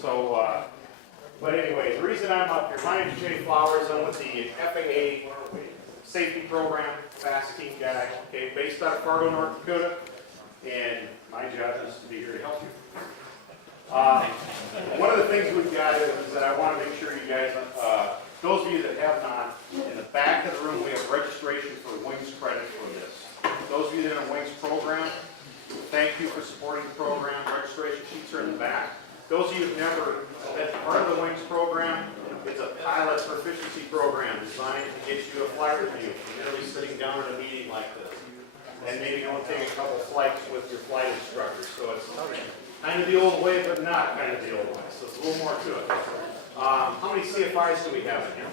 So, but anyway, the reason I'm up here, my name's Jay Flowers. I'm with the FAA Safety Program, fast team guy, okay, based out of Fargo, North Dakota, and my job is to be here to help you. One of the things we've got is that I want to make sure you guys, those of you that have not, in the back of the room we have registration for Wings credits for this. Those of you that are in Wings program, thank you for supporting the program. Registration sheets are in the back. Those of you who've never been part of the Wings program, it's a pilot proficiency program designed to get you a flight review, merely sitting down at a meeting like this. And maybe go and take a couple flights with your flight instructor. So it's kind of the old way, but not kind of the old way. So it's a little more to it. How many CFIs do we have in here?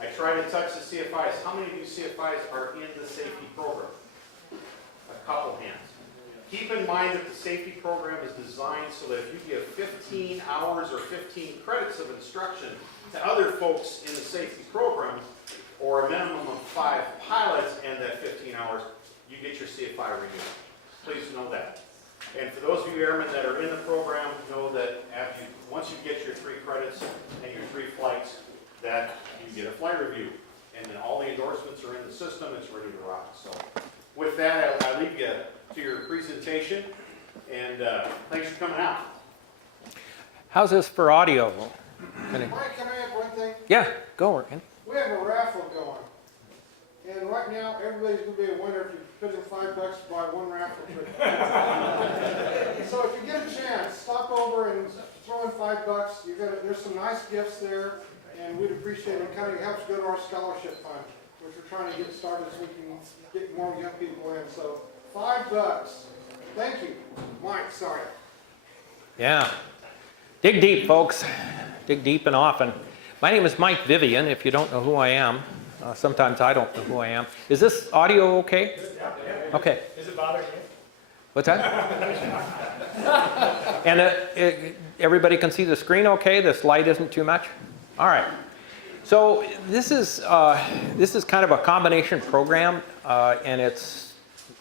I try to touch the CFIs. How many of you CFIs are in the safety program? A couple hands. Keep in mind that the safety program is designed so that if you give 15 hours or 15 credits of instruction to other folks in the safety program, or a minimum of 5 pilots and that 15 hours, you get your CFI review. Please know that. And for those of you airmen that are in the program, know that once you get your 3 credits and your 3 flights, that you get a flight review. And then all the endorsements are in the system, it's ready to rock. So with that, I leave you to your presentation, and thanks for coming out. How's this for audio? Mike, can I add one thing? Yeah, go, Ryan. We have a raffle going, and right now everybody's going to be a winner if you put in $5 to buy one raffle trip. So if you get a chance, stop over and throw in $5. There's some nice gifts there, and we'd appreciate it. It kind of helps go to our scholarship fund, which we're trying to get started so we can get more young people in. So $5. Thank you, Mike. Sorry. Yeah. Dig deep, folks. Dig deep and often. My name is Mike Vivion, if you don't know who I am. Sometimes I don't know who I am. Is this audio okay? Yeah. Okay. Is it bothering you? What's that? And everybody can see the screen okay? This light isn't too much? All right. So this is kind of a combination program, and it's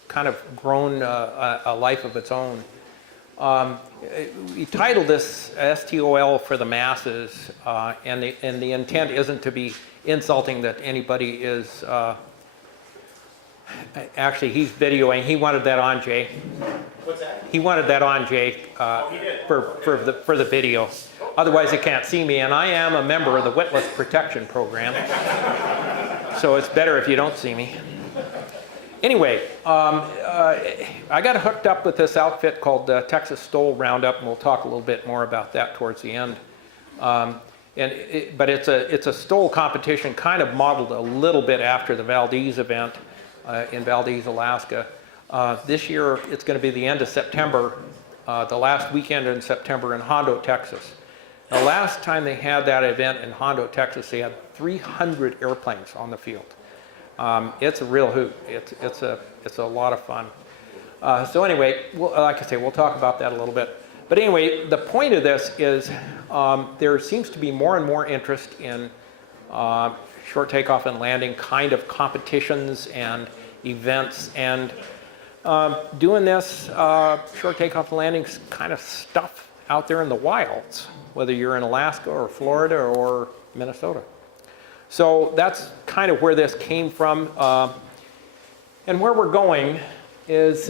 kind of grown a life of its own. We titled this STOL for the masses, and the intent isn't to be insulting that anybody is. Actually, he's videoing. He wanted that on, Jay. What's that? He wanted that on, Jay, for the video. Otherwise, they can't see me, and I am a member of the Witless Protection Program, so it's better if you don't see me. Anyway, I got hooked up with this outfit called Texas Stole Roundup, and we'll talk a little bit more about that towards the end. But it's a stole competition, kind of modeled a little bit after the Valdez event in Valdez, Alaska. This year, it's going to be the end of September, the last weekend in September in Hondo, Texas. The last time they had that event in Hondo, Texas, they had 300 airplanes on the field. It's a real hoot. It's a lot of fun. So anyway, like I say, we'll talk about that a little bit. But anyway, the point of this is there seems to be more and more interest in short takeoff and landing kind of competitions and events, and doing this short takeoff and landing kind of stuff out there in the wilds, whether you're in Alaska or Florida or Minnesota. So that's kind of where this came from. And where we're going is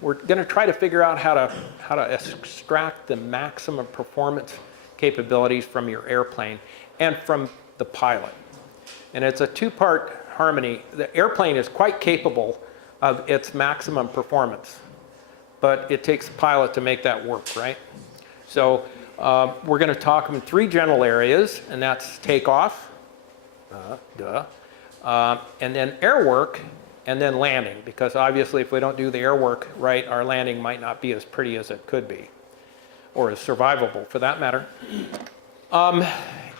we're going to try to figure out how to extract the maximum performance capabilities from your airplane and from the pilot. And it's a 2-part harmony. The airplane is quite capable of its maximum performance, but it takes a pilot to make that work, right? So we're going to talk in 3 general areas, and that's takeoff, and then air work, and then landing, because obviously if we don't do the air work right, our landing might not be as pretty as it could be, or as survivable for that matter.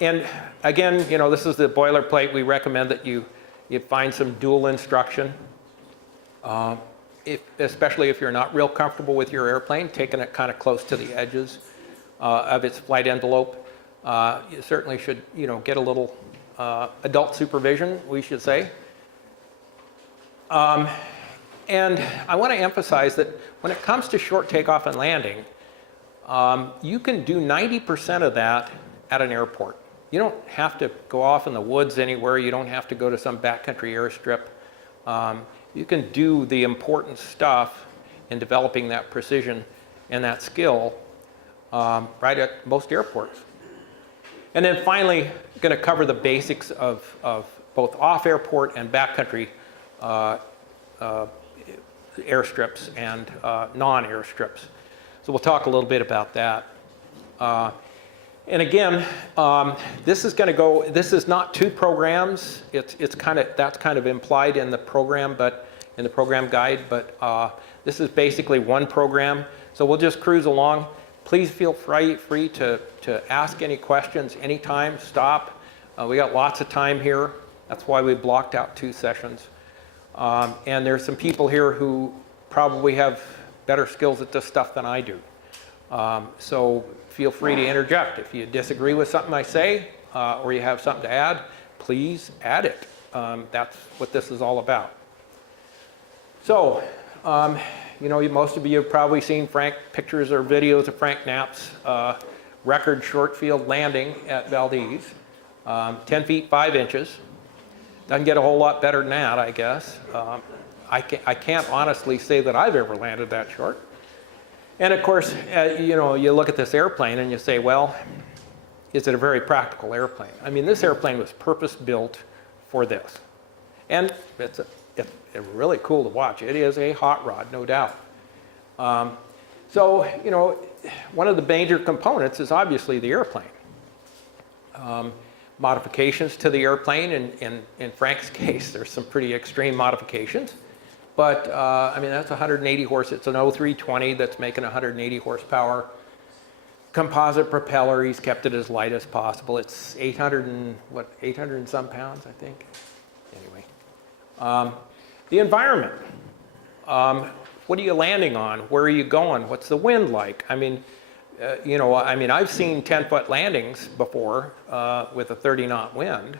And again, this is the boilerplate. We recommend that you find some dual instruction, especially if you're not real comfortable with your airplane, taking it kind of close to the edges of its flight envelope. You certainly should, get a little adult supervision, we should say. And I want to emphasize that when it comes to short takeoff and landing, you can do 90% of that at an airport. You don't have to go off in the woods anywhere. You don't have to go to some backcountry airstrip. You can do the important stuff in developing that precision and that skill right at most airports. And then finally, going to cover the basics of both off-airport and backcountry airstrips and non-airstrips. So we'll talk a little bit about that. And again, this is not two programs. That's kind of implied in the program, but in the program guide, but this is basically one program. So we'll just cruise along. Please feel free to ask any questions anytime, stop. We got lots of time here. That's why we blocked out 2 sessions. And there's some people here who probably have better skills at this stuff than I do. So feel free to interject. If you disagree with something I say, or you have something to add, please add it. That's what this is all about. So, most of you have probably seen pictures or videos of Frank Knapp's record short field landing at Valdez, 10 feet 5 inches. Doesn't get a whole lot better than that, I guess. I can't honestly say that I've ever landed that short. And of course, you look at this airplane and you say, well, is it a very practical airplane? I mean, this airplane was purpose-built for this. And it's really cool to watch. It is a hot rod, no doubt. So, one of the major components is obviously the airplane. Modifications to the airplane, in Frank's case, there's some pretty extreme modifications. But, that's 180 horse. It's an 0320 that's making 180 horsepower. Composite propeller, he's kept it as light as possible. It's 800 and some pounds, I think. Anyway. The environment. What are you landing on? Where are you going? What's the wind like? I've seen 10-foot landings before with a 30-knot wind.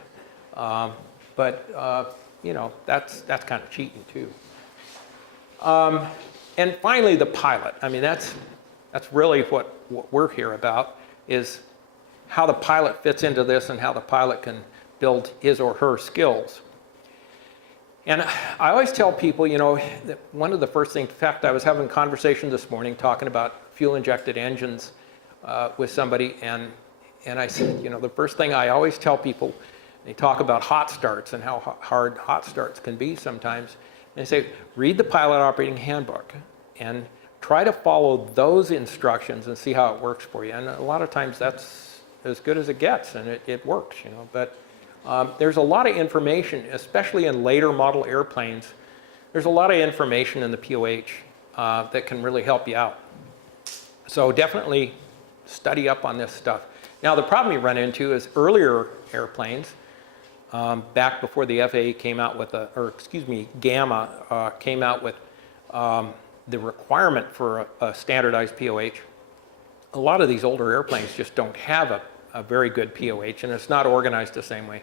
That's kind of cheating too. And finally, the pilot. That's really what we're here about, is how the pilot fits into this and how the pilot can build his or her skills. And I always tell people, that one of the first things, in fact, I was having a conversation this morning talking about fuel-injected engines with somebody, and I said, the first thing I always tell people, they talk about hot starts and how hard hot starts can be sometimes. And I say, read the pilot operating handbook and try to follow those instructions and see how it works for you. And a lot of times that's as good as it gets, and it works, But there's a lot of information, especially in later model airplanes. There's a lot of information in the POH that can really help you out. So definitely study up on this stuff. Now, the problem you run into is earlier airplanes, back before the FAA came out with GAMA came out with the requirement for a standardized POH. A lot of these older airplanes just don't have a very good POH, and it's not organized the same way.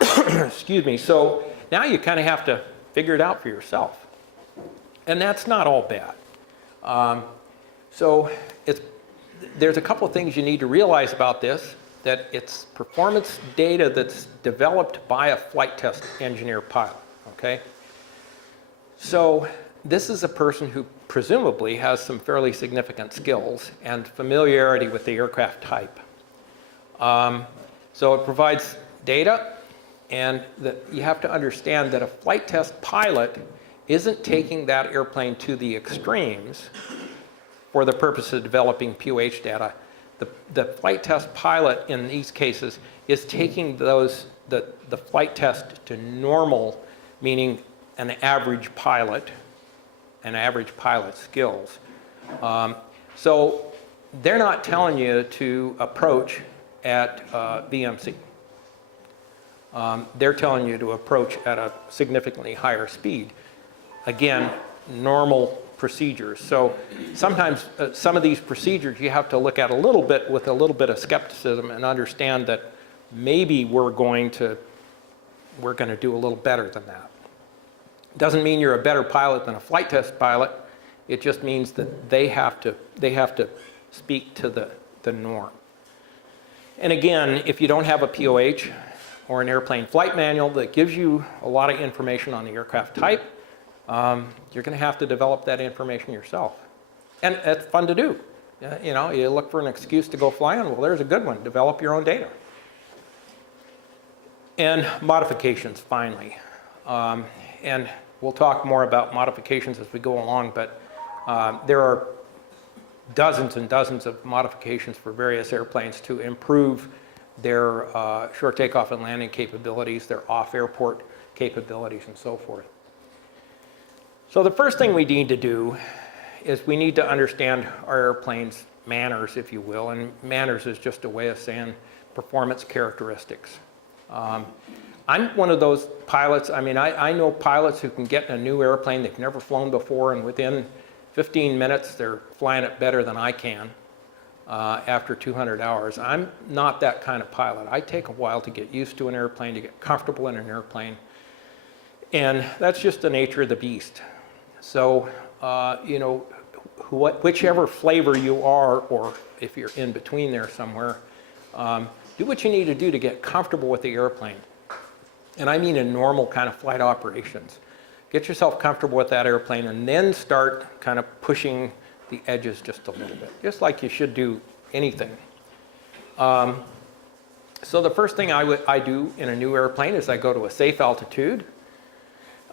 Excuse me. So now you kind of have to figure it out for yourself. And that's not all bad. There's a couple of things you need to realize about this, that it's performance data that's developed by a flight test engineer pilot, okay? So this is a person who presumably has some fairly significant skills and familiarity with the aircraft type. So it provides data, and that you have to understand that a flight test pilot isn't taking that airplane to the extremes for the purpose of developing POH data. The flight test pilot in these cases is taking the flight test to normal, meaning an average pilot's skills. So they're not telling you to approach at VMC. They're telling you to approach at a significantly higher speed. Again, normal procedures. So sometimes some of these procedures you have to look at with a little bit of skepticism and understand that maybe we're going to do a little better than that. Doesn't mean you're a better pilot than a flight test pilot. It just means that they have to speak to the norm. And again, if you don't have a POH or an airplane flight manual that gives you a lot of information on the aircraft type, you're going to have to develop that information yourself. And it's fun to do. You know, you look for an excuse to go fly on, well, there's a good one. Develop your own data. And modifications, finally. And we'll talk more about modifications as we go along, but there are dozens and dozens of modifications for various airplanes to improve their short takeoff and landing capabilities, their off-airport capabilities, and so forth. So the first thing we need to do is we need to understand our airplane's manners, if you will, and manners is just a way of saying performance characteristics. I'm one of those pilots, I mean, I know pilots who can get in a new airplane they've never flown before, and within 15 minutes they're flying it better than I can after 200 hours. I'm not that kind of pilot. I take a while to get used to an airplane, to get comfortable in an airplane, and that's just the nature of the beast. So, you know, whichever flavor you are, or if you're in between there somewhere, do what you need to do to get comfortable with the airplane. And I mean in normal kind of flight operations. Get yourself comfortable with that airplane and then start kind of pushing the edges just a little bit, just like you should do anything. So the first thing I do in a new airplane is I go to a safe altitude.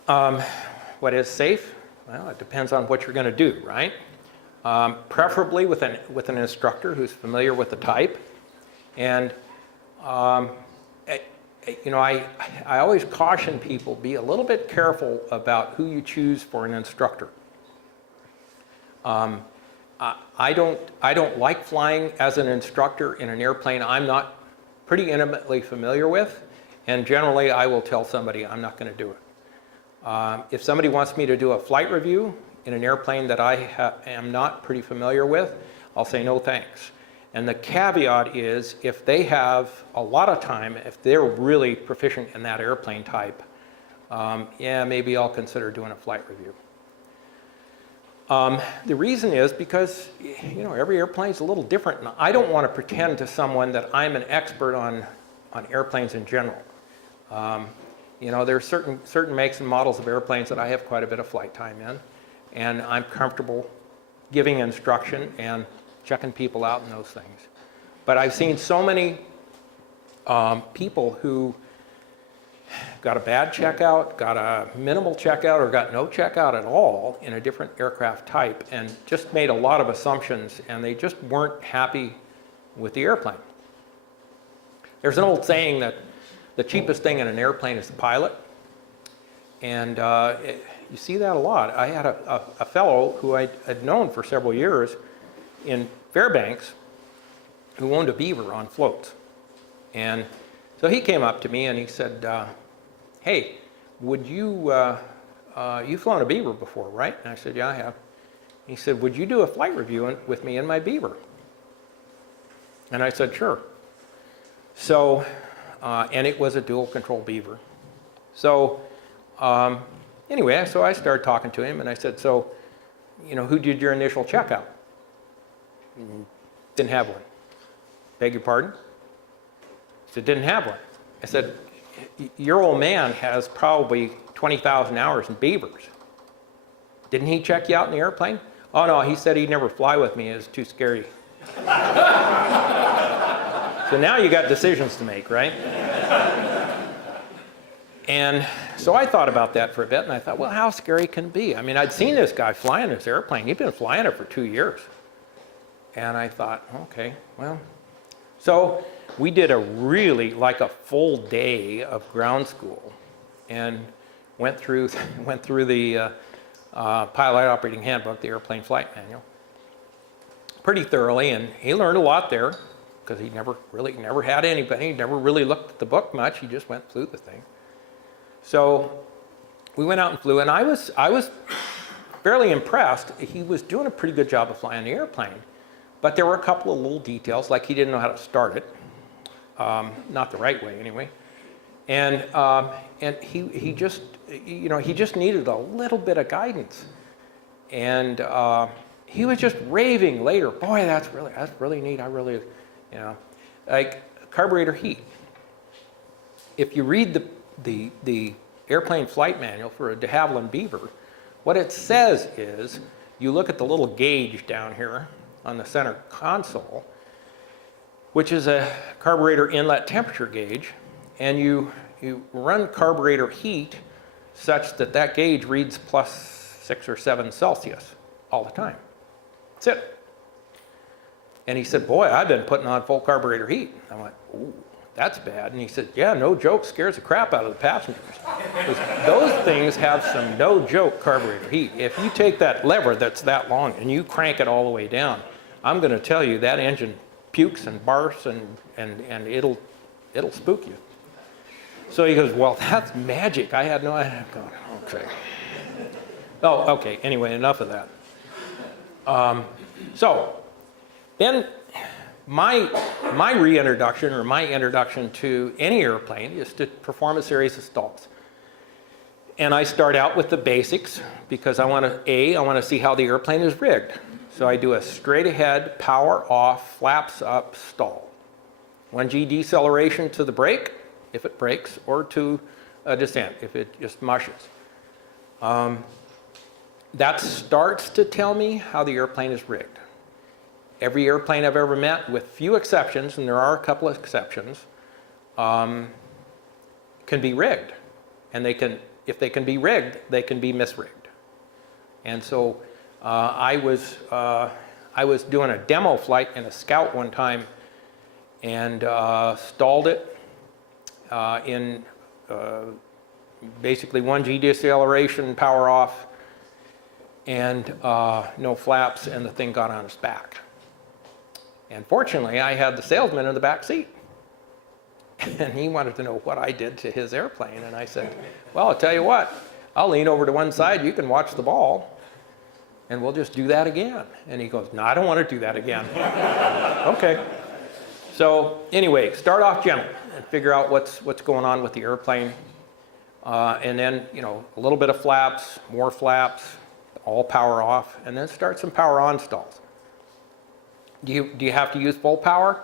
What is safe? Well, it depends on what you're going to do, right? Preferably with an instructor who's familiar with the type. And you know, I always caution people, be a little bit careful about who you choose for an instructor. I don't like flying as an instructor in an airplane I'm not pretty intimately familiar with, and generally I will tell somebody I'm not going to do it. If somebody wants me to do a flight review in an airplane that I am not pretty familiar with, I'll say no thanks. And the caveat is if they have a lot of time, if they're really proficient in that airplane type, yeah, maybe I'll consider doing a flight review. The reason is because, you know, every airplane's a little different, and I don't want to pretend to someone that I'm an expert on airplanes in general. You know, there are certain makes and models of airplanes that I have quite a bit of flight time in, and I'm comfortable giving instruction and checking people out and those things. But I've seen so many people who got a bad checkout, got a minimal checkout, or got no checkout at all in a different aircraft type, and just made a lot of assumptions, and they just weren't happy with the airplane. There's an old saying that the cheapest thing in an airplane is the pilot, and you see that a lot. I had a fellow who I had known for several years in Fairbanks who owned a Beaver on floats. And so he came up to me and he said, hey, would you, you've flown a Beaver before, right? And I said, yeah, I have. He said, would you do a flight review with me in my Beaver? And I said, sure. So, and it was a dual control Beaver. So anyway, so I started talking to him and I said, so, you know, who did your initial checkout? Didn't have one. Beg your pardon? He said, didn't have one. I said, your old man has probably 20,000 hours in Beavers. Didn't he check you out in the airplane? Oh no, he said he'd never fly with me, it was too scary. So now you got decisions to make, right? And so I thought about that for a bit and I thought, well, how scary can it be? I mean, I'd seen this guy flying this airplane. He'd been flying it for 2 years. And I thought, okay, well. So we did like a full day of ground school and went through the Pilot Operating Handbook, the airplane flight manual, pretty thoroughly. And he learned a lot there because he never had anybody, he never really looked at the book much. He just went and flew the thing. So we went out and flew, and I was fairly impressed. He was doing a pretty good job of flying the airplane. But there were a couple of little details, like he didn't know how to start it, not the right way anyway, and he just, you know, he just needed a little bit of guidance. And he was just raving later. Boy, that's really neat. Like carburetor heat. If you read the airplane flight manual for a de Havilland Beaver, what it says is you look at the little gauge down here on the center console, which is a carburetor inlet temperature gauge, and you run carburetor heat such that gauge reads +6 or 7 Celsius all the time. That's it. And he said, boy, I've been putting on full carburetor heat. I went, ooh, that's bad. And he said, yeah, no joke, scares the crap out of the passengers. Those things have some no joke carburetor heat. If you take that lever that's that long and you crank it all the way down, I'm going to tell you that engine pukes and barfs and it'll spook you. So he goes, well, that's magic. I had no idea. Okay. Oh, okay. Anyway, enough of that. So then my reintroduction or my introduction to any airplane is to perform a series of stalls. And I start out with the basics because I want to see how the airplane is rigged. So I do a straight ahead, power off, flaps up stall. 1G deceleration to the brake, if it brakes, or to a descent, if it just mushes. That starts to tell me how the airplane is rigged. Every airplane I've ever met, with few exceptions, and there are a couple of exceptions, can be rigged. And if they can be rigged, they can be misrigged. And so I was doing a demo flight in a Scout one time and stalled it in basically 1G deceleration, power off, and no flaps, and the thing got on its back. And fortunately, I had the salesman in the back seat. And he wanted to know what I did to his airplane. And I said, well, I'll tell you what, I'll lean over to one side, you can watch the ball, and we'll just do that again. And he goes, no, I don't want to do that again. Okay. So anyway, start off gentle and figure out what's going on with the airplane. And then, a little bit of flaps, more flaps, all power off, and then start some power on stalls. Do you have to use full power?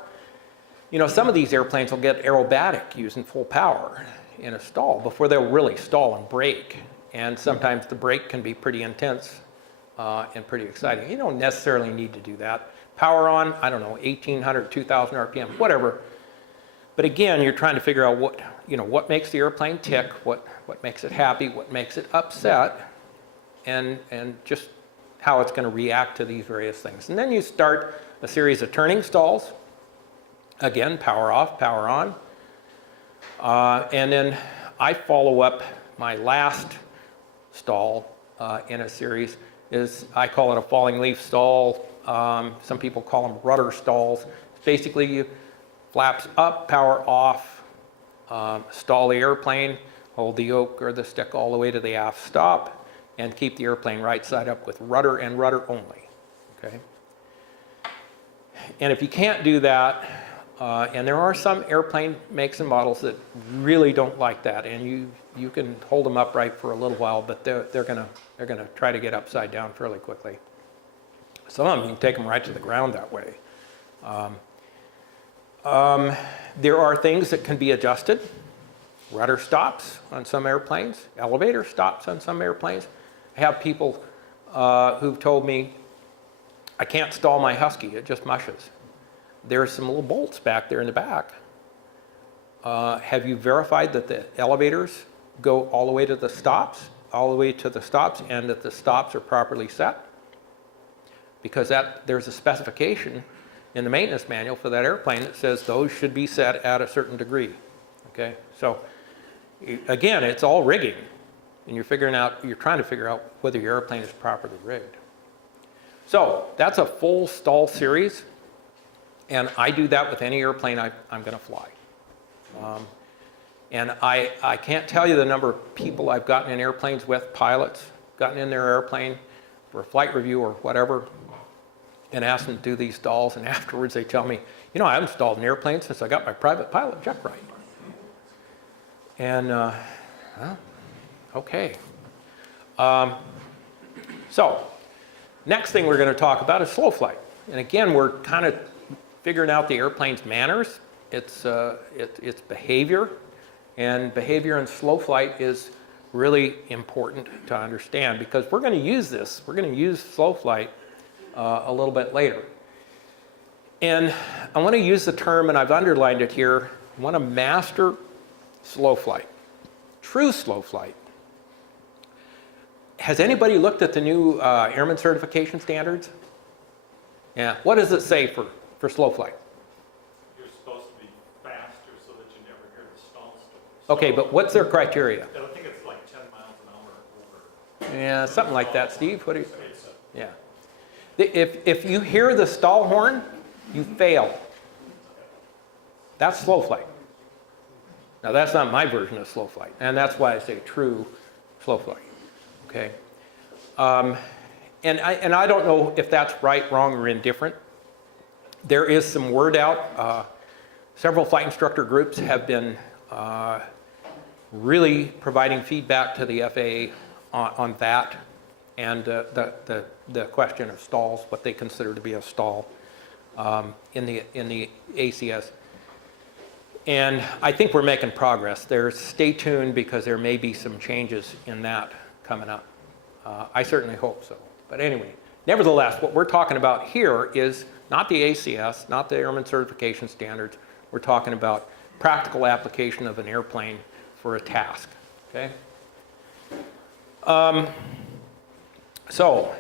Some of these airplanes will get aerobatic using full power in a stall before they'll really stall and brake. And sometimes the brake can be pretty intense and pretty exciting. You don't necessarily need to do that. Power on, I don't know, 1,800, 2,000 RPM, whatever. But again, you're trying to figure out what makes the airplane tick, what makes it happy, what makes it upset, and just how it's going to react to these various things. And then you start a series of turning stalls. Again, power off, power on. And then I follow up my last stall in a series I call it a falling leaf stall. Some people call them rudder stalls. Basically, you flaps up, power off, stall the airplane, hold the yoke or the stick all the way to the aft stop, and keep the airplane right side up with rudder and rudder only. Okay. And if you can't do that, and there are some airplane makes and models that really don't like that, and you can hold them upright for a little while, but they're gonna try to get upside down fairly quickly. Some of them, you can take them right to the ground that way. There are things that can be adjusted. Rudder stops on some airplanes, elevator stops on some airplanes. I have people who've told me, I can't stall my Husky, it just mushes. There's some little bolts back there in the back. Have you verified that the elevators go all the way to the stops, and that the stops are properly set? Because there's a specification in the maintenance manual for that airplane that says those should be set at a certain degree. Okay, so again, it's all rigging, and you're trying to figure out whether your airplane is properly rigged. So that's a full stall series, and I do that with any airplane I'm going to fly. And I can't tell you the number of people I've gotten in airplanes with, pilots, gotten in their airplane for a flight review or whatever, and asked them to do these stalls, and afterwards they tell me, I haven't stalled an airplane since I got my private pilot check ride. And, well, okay. So, Next thing we're going to talk about is slow flight. And again, we're kind of figuring out the airplane's manners, its behavior, and behavior in slow flight is really important to understand because we're going to use this. We're going to use slow flight a little bit later. And I want to use the term, and I've underlined it here, I want to master slow flight, true slow flight. Has anybody looked at the new airman certification standards? Yeah, what does it say for slow flight? You're supposed to be faster so that you never hear the stall stories. Okay, but what's their criteria? I think it's like 10 miles an hour over. Yeah, something like that, Steve. What do you? Yeah. If you hear the stall horn, you fail. That's slow flight. Now that's not my version of slow flight, and that's why I say true slow flight. Okay. And I don't know if that's right, wrong, or indifferent. There is some word out. Several flight instructor groups have been really providing feedback to the FAA on that and the question of stalls, what they consider to be a stall in the ACS. And I think we're making progress. Stay tuned because there may be some changes in that coming up. I certainly hope so. But anyway, nevertheless, what we're talking about here is not the ACS, not the Airman Certification Standards. We're talking about practical application of an airplane for a task, okay? So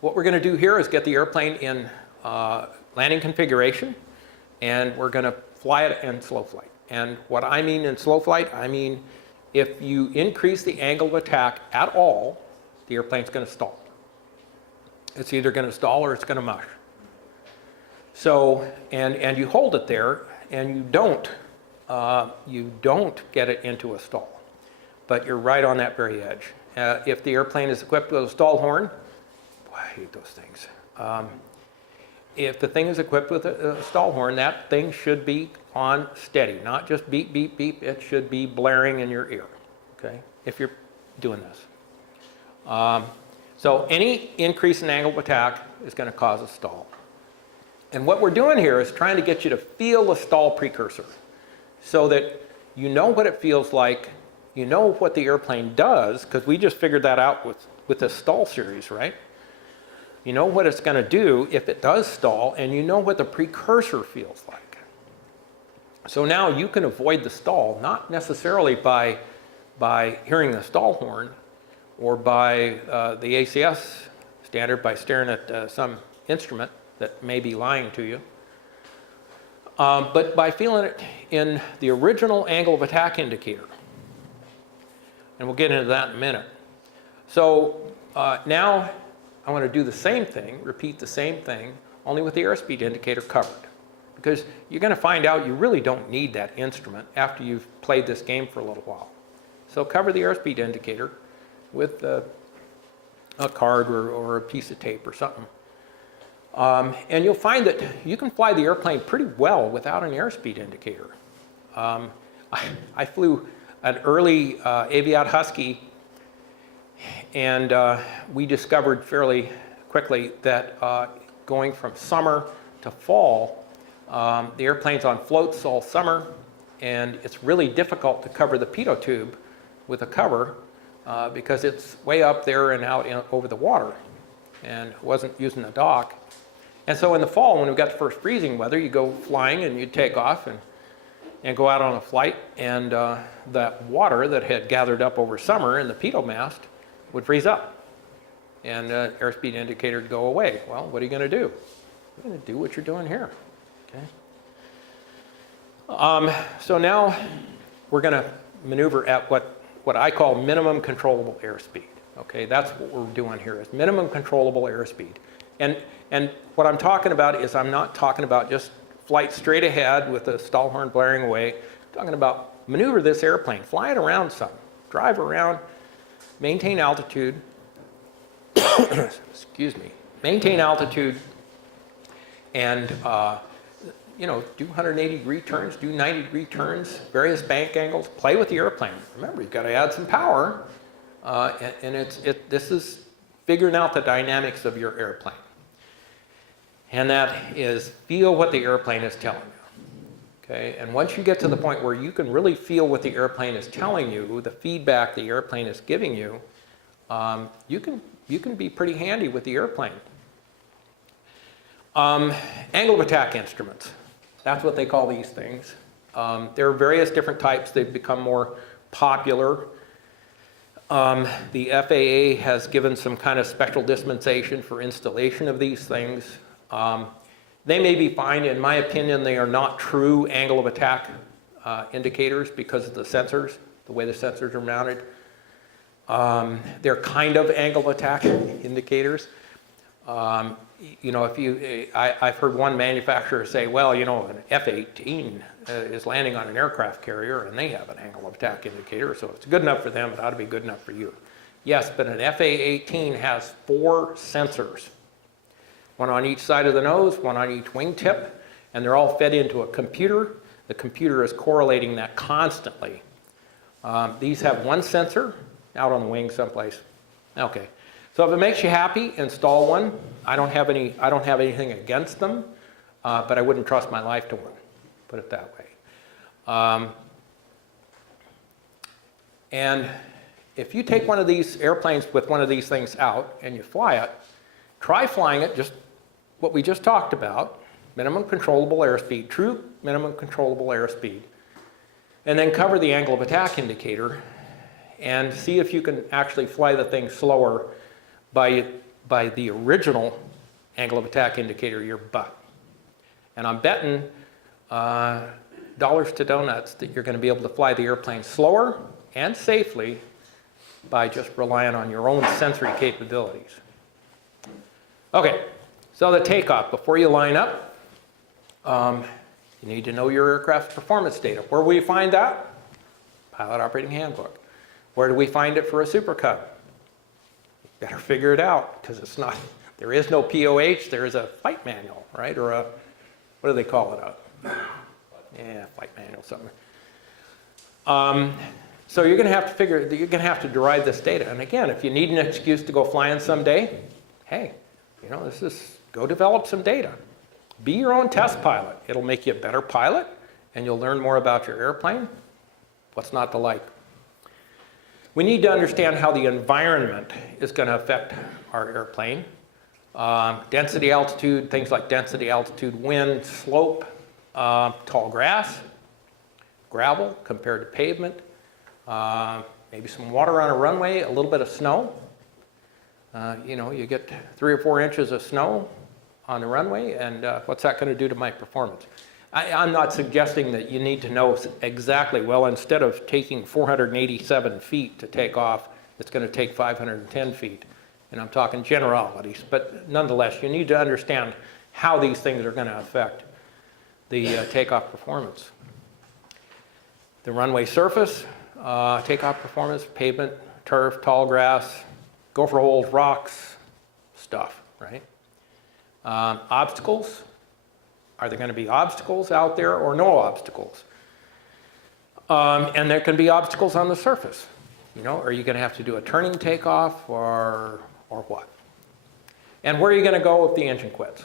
what we're going to do here is get the airplane in landing configuration, and we're going to fly it in slow flight. And what I mean in slow flight, I mean if you increase the angle of attack at all, the airplane's going to stall. It's either going to stall or it's going to mush. So, and you hold it there, and you don't get it into a stall, but you're right on that very edge. If the airplane is equipped with a stall horn, boy, I hate those things. If the thing is equipped with a stall horn, that thing should be on steady, not just beep, beep, beep. It should be blaring in your ear, okay, if you're doing this. So any increase in angle of attack is going to cause a stall. And what we're doing here is trying to get you to feel the stall precursor so that you know what it feels like, you know what the airplane does, because we just figured that out with the stall series, right? You know what it's going to do if it does stall, and you know what the precursor feels like. So now you can avoid the stall, not necessarily by hearing the stall horn or by the ACS standard, by staring at some instrument that may be lying to you, but by feeling it in the original angle of attack indicator. And we'll get into that in a minute. So now I want to do the same thing, repeat the same thing, only with the airspeed indicator covered. Because you're going to find out you really don't need that instrument after you've played this game for a little while. So cover the airspeed indicator with a card or a piece of tape or something. And you'll find that you can fly the airplane pretty well without an airspeed indicator. I flew an early Aviat Husky, and we discovered fairly quickly that going from summer to fall, the airplane's on floats all summer, and it's really difficult to cover the pitot tube with a cover because it's way up there and out over the water, and wasn't using the dock. And so in the fall, when we got the first freezing weather, you go flying and you take off and go out on a flight, and that water that had gathered up over summer in the pitot mast would freeze up, and airspeed indicator would go away. Well, what are you going to do? You're going to do what you're doing here. Okay. So now we're going to maneuver at what I call minimum controllable airspeed. Okay, that's what we're doing here, is minimum controllable airspeed. And what I'm talking about is I'm not talking about just flight straight ahead with the stall horn blaring away. I'm talking about maneuver this airplane, fly it around some, drive around, maintain altitude, excuse me, maintain altitude, and do 180-degree turns, do 90-degree turns, various bank angles, play with the airplane. Remember, you've got to add some power, and this is figuring out the dynamics of your airplane. And that is feel what the airplane is telling you. Okay? And once you get to the point where you can really feel what the airplane is telling you, the feedback the airplane is giving you, you can be pretty handy with the airplane. Angle of attack instruments. That's what they call these things. There are various different types. They've become more popular. The FAA has given some kind of special dispensation for installation of these things. They may be fine. In my opinion, they are not true angle of attack indicators because of the sensors, the way the sensors are mounted. They're kind of angle of attack indicators. You know, I've heard one manufacturer say, well, you know, an F-18 is landing on an aircraft carrier and they have an angle of attack indicator, so if it's good enough for them, it ought to be good enough for you. Yes, but an F-18 has 4 sensors, one on each side of the nose, one on each wingtip, and they're all fed into a computer. The computer is correlating that constantly. These have 1 sensor out on the wing someplace. Okay. So if it makes you happy, install one. I don't have anything against them, but I wouldn't trust my life to one, put it that way. And if you take one of these airplanes with one of these things out and you fly it, try flying it just what we just talked about, minimum controllable airspeed, true minimum controllable airspeed, and then cover the angle of attack indicator and see if you can actually fly the thing slower by the original angle of attack indicator, your butt. And I'm betting dollars to donuts that you're going to be able to fly the airplane slower and safely by just relying on your own sensory capabilities. Okay, so the takeoff. Before you line up, you need to know your aircraft's performance data. Where will you find that? Pilot Operating Handbook. Where do we find it for a Super Cub? Better figure it out, because it's not, there is no POH, there is a flight manual, right? Or a, what do they call it? Flight manual, something. So you're going to have to you're going to have to derive this data. And again, if you need an excuse to go flying someday, hey, you know, go develop some data. Be your own test pilot. It'll make you a better pilot, and you'll learn more about your airplane. What's not to like? We need to understand how the environment is going to affect our airplane. Density, altitude, things like density, altitude, wind, slope, tall grass, gravel compared to pavement, maybe some water on a runway, a little bit of snow. You know, you get 3 or 4 inches of snow on the runway, and what's that going to do to my performance? I'm not suggesting that you need to know exactly, well, instead of taking 487 feet to take off, it's going to take 510 feet. And I'm talking generalities, but nonetheless, you need to understand how these things are going to affect the takeoff performance. The runway surface, takeoff performance, pavement, turf, tall grass, gopher holes, rocks, stuff, right? Obstacles. Are there going to be obstacles out there or no obstacles? And there can be obstacles on the surface. You know, are you going to have to do a turning takeoff or what? And where are you going to go if the engine quits?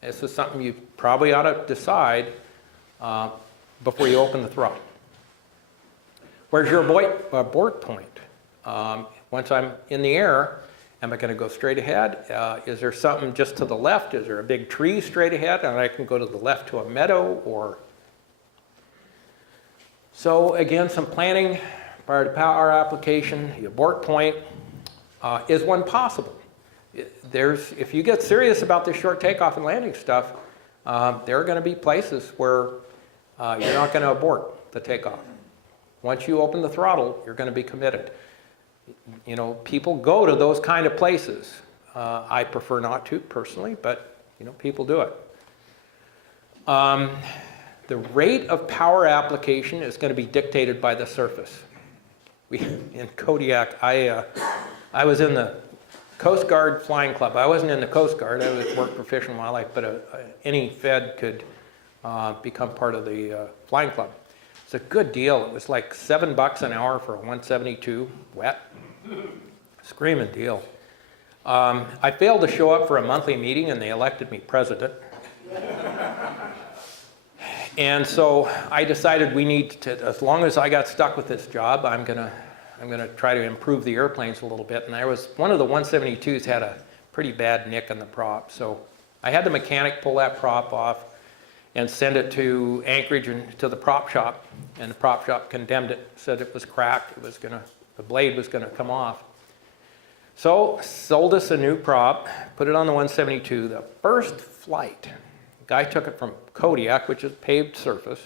This is something you probably ought to decide before you open the throttle. Where's your abort point? Once I'm in the air, am I going to go straight ahead? Is there something just to the left? Is there a big tree straight ahead and I can go to the left to a meadow? Or so again, some planning prior to power application. The abort point, is one possible? If you get serious about this short takeoff and landing stuff, there are going to be places where you're not going to abort the takeoff. Once you open the throttle, you're going to be committed. You know, people go to those kind of places. I prefer not to personally, but you know, people do it. The rate of power application is going to be dictated by the surface. In Kodiak, I was in the Coast Guard Flying Club. I wasn't in the Coast Guard. I worked for Fish and Wildlife, but any Fed could become part of the Flying Club. It's a good deal. It was like $7 an hour for a 172 wet. Screaming deal. I failed to show up for a monthly meeting and they elected me president. And so I decided we need to, as long as I got stuck with this job, I'm gonna try to improve the airplanes a little bit. And one of the 172s had a pretty bad nick in the prop. So I had the mechanic pull that prop off and send it to Anchorage and to the prop shop. And the prop shop condemned it, said it was cracked, the blade was gonna come off. So sold us a new prop, put it on the 172. The first flight, the guy took it from Kodiak, which is paved surface,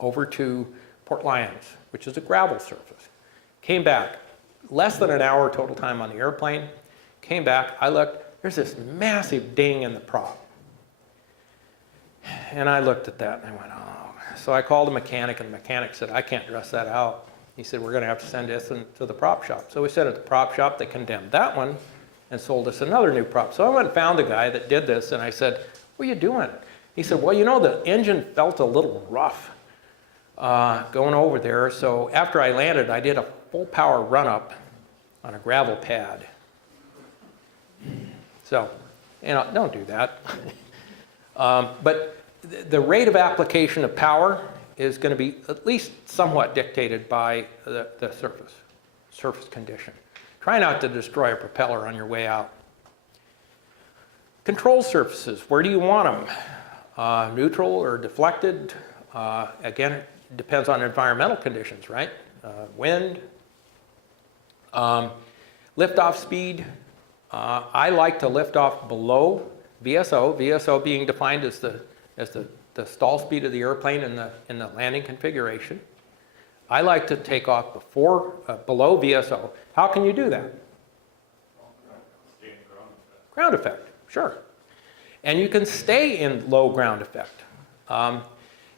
over to Port Lions, which is a gravel surface. Came back, less than an hour total time on the airplane. Came back, I looked, there's this massive ding in the prop. And I looked at that and I went, oh. So I called the mechanic and the mechanic said, I can't dress that out. He said, we're gonna have to send this to the prop shop. So we sent it to the prop shop, they condemned that one and sold us another new prop. So I went and found the guy that did this and I said, what are you doing? He said, well, you know, the engine felt a little rough going over there. So after I landed, I did a full power run up on a gravel pad. So, you know, don't do that. But the rate of application of power is going to be at least somewhat dictated by the surface condition. Try not to destroy a propeller on your way out. Control surfaces, where do you want them? Neutral or deflected? Again, it depends on environmental conditions, right? Wind. Liftoff speed. I like to lift off below VSO. VSO being defined as the stall speed of the airplane in the landing configuration. I like to take off below VSO. How can you do that? Ground effect, sure. And you can stay in low ground effect.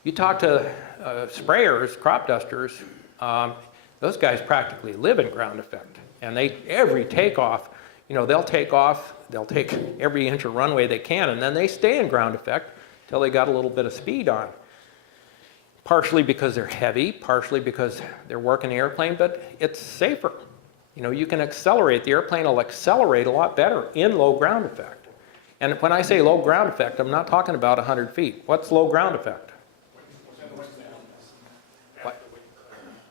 You talk to sprayers, crop dusters, those guys practically live in ground effect. And every takeoff, you know, they'll take every inch of runway they can, and then they stay in ground effect till they got a little bit of speed on. Partially because they're heavy, partially because they're working the airplane, but it's safer. You know, you can accelerate. The airplane will accelerate a lot better in low ground effect. And when I say low ground effect, I'm not talking about 100 feet. What's low ground effect? What?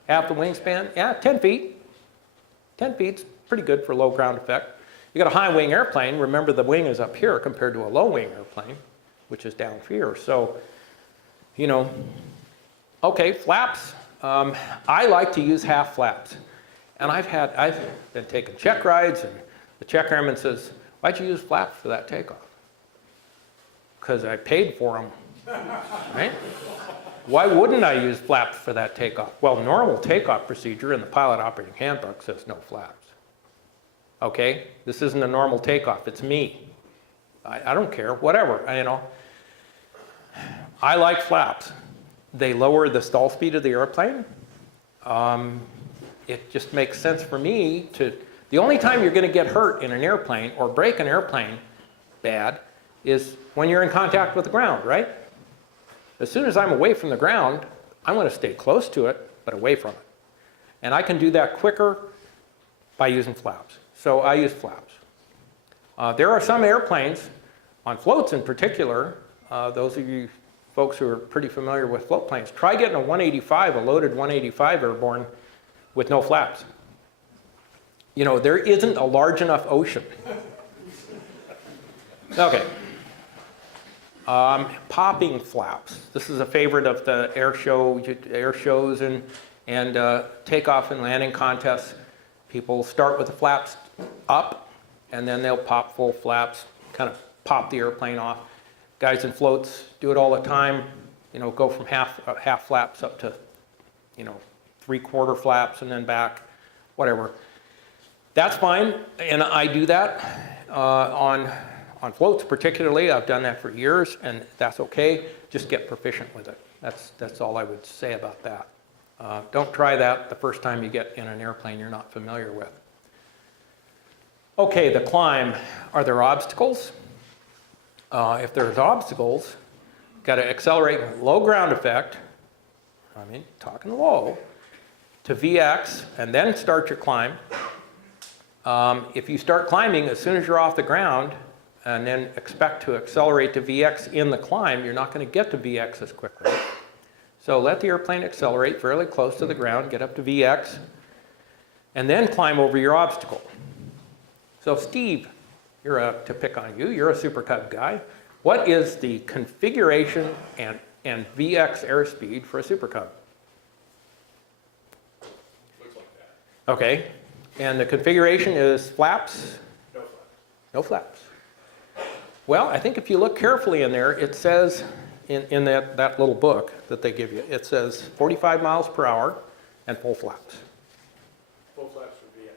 Half the wingspan? Yeah, 10 feet. 10 feet's pretty good for low ground effect. You got a high wing airplane, remember the wing is up here compared to a low wing airplane, which is down here. So, you know, okay, flaps. I like to use half flaps. And I've been taking check rides and the check airman says, why'd you use flaps for that takeoff? Because I paid for them, right? Why wouldn't I use flaps for that takeoff? Well, normal takeoff procedure in the pilot operating handbook says no flaps. Okay, this isn't a normal takeoff, it's me. I don't care, whatever, you know. I like flaps. They lower the stall speed of the airplane. It just makes sense for me the only time you're gonna get hurt in an airplane or break an airplane bad is when you're in contact with the ground, right? As soon as I'm away from the ground, I'm gonna stay close to it, but away from it. And I can do that quicker by using flaps. So I use flaps. There are some airplanes, on floats in particular, those of you folks who are pretty familiar with float planes, try getting a 185, a loaded 185 airborne with no flaps. You know, there isn't a large enough ocean. Okay. Popping flaps. This is a favorite of the air shows and takeoff and landing contests. People start with the flaps up, and then they'll pop full flaps, kind of pop the airplane off. Guys in floats do it all the time. You know, go from half flaps up to, you know, 3/4 flaps and then back, whatever. That's fine, and I do that on floats particularly. I've done that for years, and that's okay. Just get proficient with it. That's all I would say about that. Don't try that the first time you get in an airplane you're not familiar with. Okay, the climb. Are there obstacles? If there's obstacles, got to accelerate with low ground effect, I mean, talking low, to VX, and then start your climb. If you start climbing, as soon as you're off the ground, and then expect to accelerate to VX in the climb, you're not going to get to VX as quickly. So let the airplane accelerate fairly close to the ground, get up to VX, and then climb over your obstacle. So Steve, to pick on you, you're a Super Cub guy. What is the configuration and VX airspeed for a Super Cub? Looks like that. Okay, and the configuration is flaps? No flaps. No flaps. Well, I think if you look carefully in there, it says, in that little book that they give you, it says 45 miles per hour and full flaps. Full flaps for VX.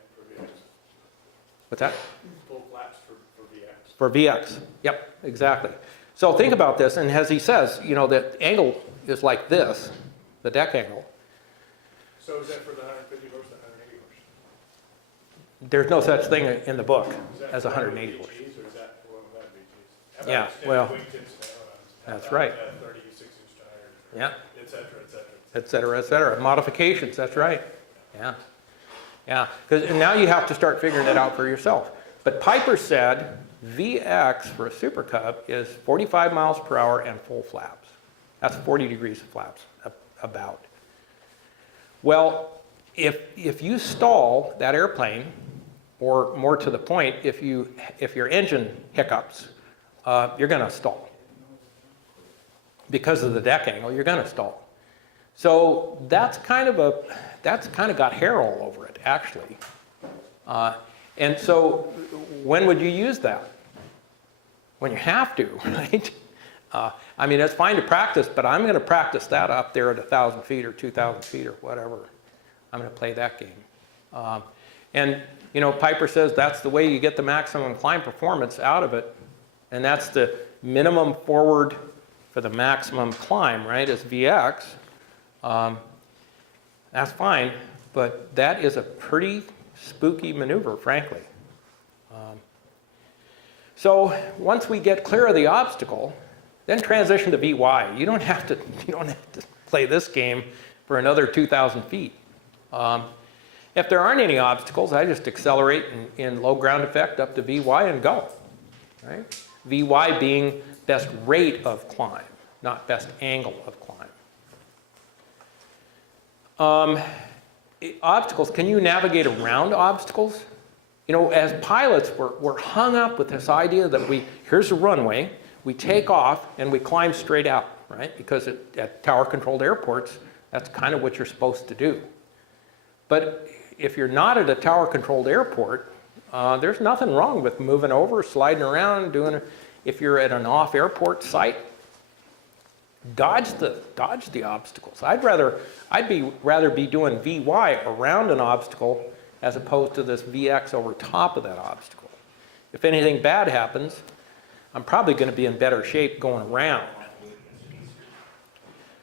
What's that? Full flaps for VX. For VX, yep, exactly. So think about this, and as he says, you know, the angle is like this, the deck angle. So is that for the 150 horse, the 180 horse? There's no such thing in the book Is that as for 180 horse. VGs, or is that for without VGs? How about Yeah, extended well, wingtips and ailerons? How that's about, right. 36-inch tires, Yeah, et cetera, et cetera. et cetera, et cetera. Modifications, that's right. Yeah, yeah, because now you have to start figuring it out for yourself. But Piper said VX for a Super Cub is 45 miles per hour and full flaps. That's 40 degrees of flaps, about. Well, if you stall that airplane, or more to the point, if your engine hiccups, you're going to stall. Because of the deck angle, you're going to stall. So that's kind of got hair all over it, actually. And so when would you use that? When you have to, right? I mean, it's fine to practice, but I'm going to practice that up there at 1,000 feet or 2,000 feet or whatever. I'm going to play that game. And, you know, Piper says that's the way you get the maximum climb performance out of it. And that's the minimum forward for the maximum climb, right, is VX. That's fine, but that is a pretty spooky maneuver, frankly. So once we get clear of the obstacle, then transition to VY. You don't have to play this game for another 2,000 feet. If there aren't any obstacles, I just accelerate in low ground effect up to VY and go. Right? VY being best rate of climb, not best angle of climb. Obstacles, can you navigate around obstacles? You know, as pilots, we're hung up with this idea that here's a runway, we take off and we climb straight out, right? Because at tower-controlled airports, that's kind of what you're supposed to do. But if you're not at a tower-controlled airport, there's nothing wrong with moving over, sliding around, if you're at an off-airport site, dodge the obstacles. I'd rather be doing VY around an obstacle as opposed to this VX over top of that obstacle. If anything bad happens, I'm probably going to be in better shape going around.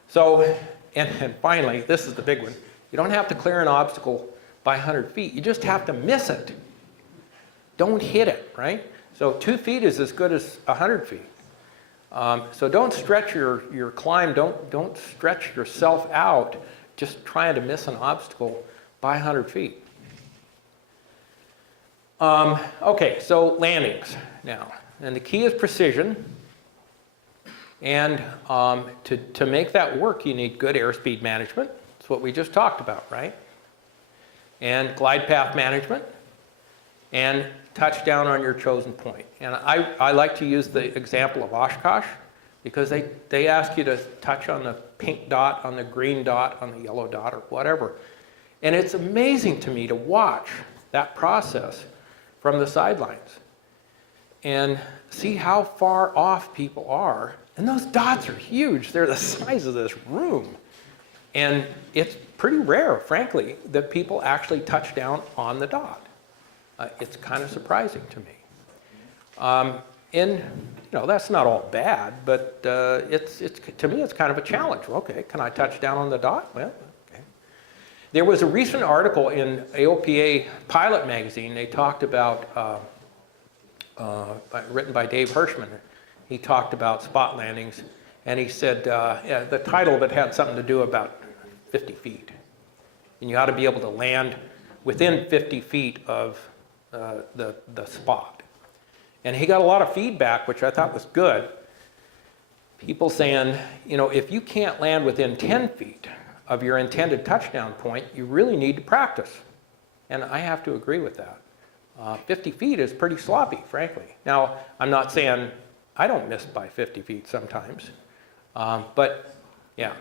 So, and finally, this is the big one. You don't have to clear an obstacle by 100 feet. You just have to miss it. Don't hit it, right? So 2 feet is as good as 100 feet. So don't stretch your climb. Don't stretch yourself out just trying to miss an obstacle by 100 feet. Okay, so landings now. And the key is precision. And to make that work, you need good airspeed management. That's what we just talked about, right? And glide path management. And touchdown on your chosen point. And I like to use the example of Oshkosh because they ask you to touch on the pink dot, on the green dot, on the yellow dot, or whatever. And it's amazing to me to watch that process from the sidelines and see how far off people are. And those dots are huge. They're the size of this room. And it's pretty rare, frankly, that people actually touch down on the dot. It's kind of surprising to me. And that's not all bad, but it's to me it's kind of a challenge. Okay, can I touch down on the dot? Well, okay. There was a recent article in AOPA Pilot magazine. They talked about, written by Dave Hirschman. He talked about spot landings, and he said the title of it had something to do about 50 feet. And you ought to be able to land within 50 feet of the spot. And he got a lot of feedback, which I thought was good. People saying, you know, if you can't land within 10 feet of your intended touchdown point, you really need to practice. And I have to agree with that. 50 feet is pretty sloppy, frankly. Now, I'm not saying I don't miss by 50 feet sometimes, but yeah.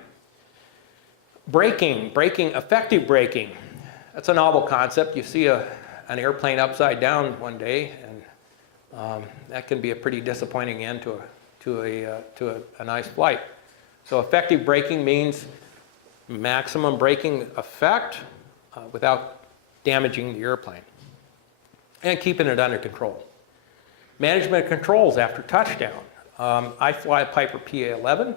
Braking, effective braking. That's a novel concept. You see an airplane upside down one day, and that can be a pretty disappointing end to a nice flight. So effective braking means maximum braking effect without damaging the airplane and keeping it under control. Management of controls after touchdown. I fly a Piper PA-11.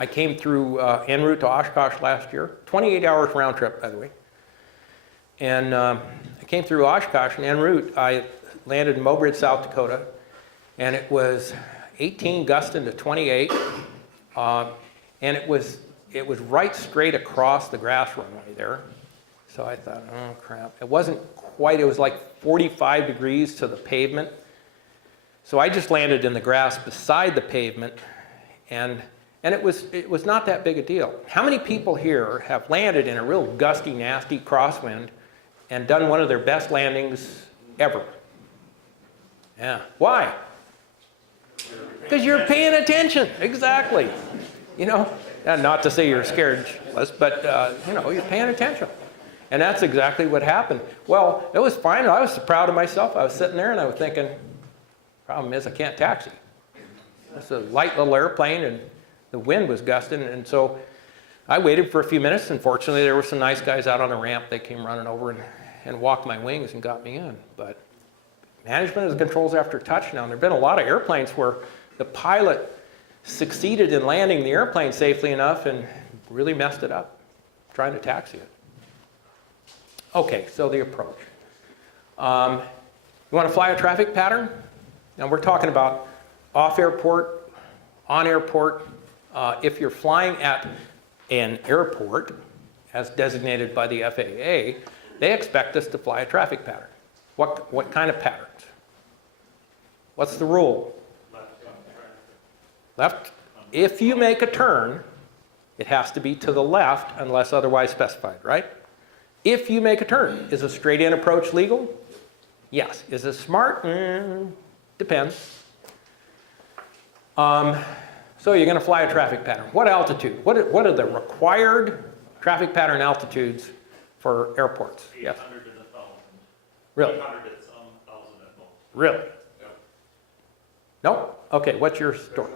I came through en route to Oshkosh last year, 28 hours round trip, by the way. And I came through Oshkosh, and en route, I landed in Mobridge, South Dakota, and it was 18 gusting to 28, and it was right straight across the grass runway there. So I thought, oh crap. It wasn't quite, it was like 45 degrees to the pavement. So I just landed in the grass beside the pavement, and it was not that big a deal. How many people here have landed in a real gusty, nasty crosswind and done one of their best landings ever? Yeah. Why? Because you're paying attention. Exactly. You know, and not to say you're scared, but you know, you're paying attention. And that's exactly what happened. Well, it was fine. I was proud of myself. I was sitting there and I was thinking, problem is I can't taxi. It's a light little airplane and the wind was gusting, and so I waited for a few minutes, and fortunately there were some nice guys out on the ramp. They came running over and walked my wings and got me in. But management of the controls after touchdown. There have been a lot of airplanes where the pilot succeeded in landing the airplane safely enough and really messed it up trying to taxi it. Okay, so the approach. You want to fly a traffic pattern? Now we're talking about off-airport, on-airport. If you're flying at an airport, as designated by the FAA, they expect us to fly a traffic pattern. What kind of patterns? What's the rule? Left. If you make a turn, it has to be to the left unless otherwise specified, right? If you make a turn, is a straight-in approach legal? Yes. Is it smart? Depends. So you're going to fly a traffic pattern. What altitude? What are the required traffic pattern altitudes for airports? 800 Yes. and 1,000. Really? 800 at some, 1,000 at most. Really? No? Okay, what's your story?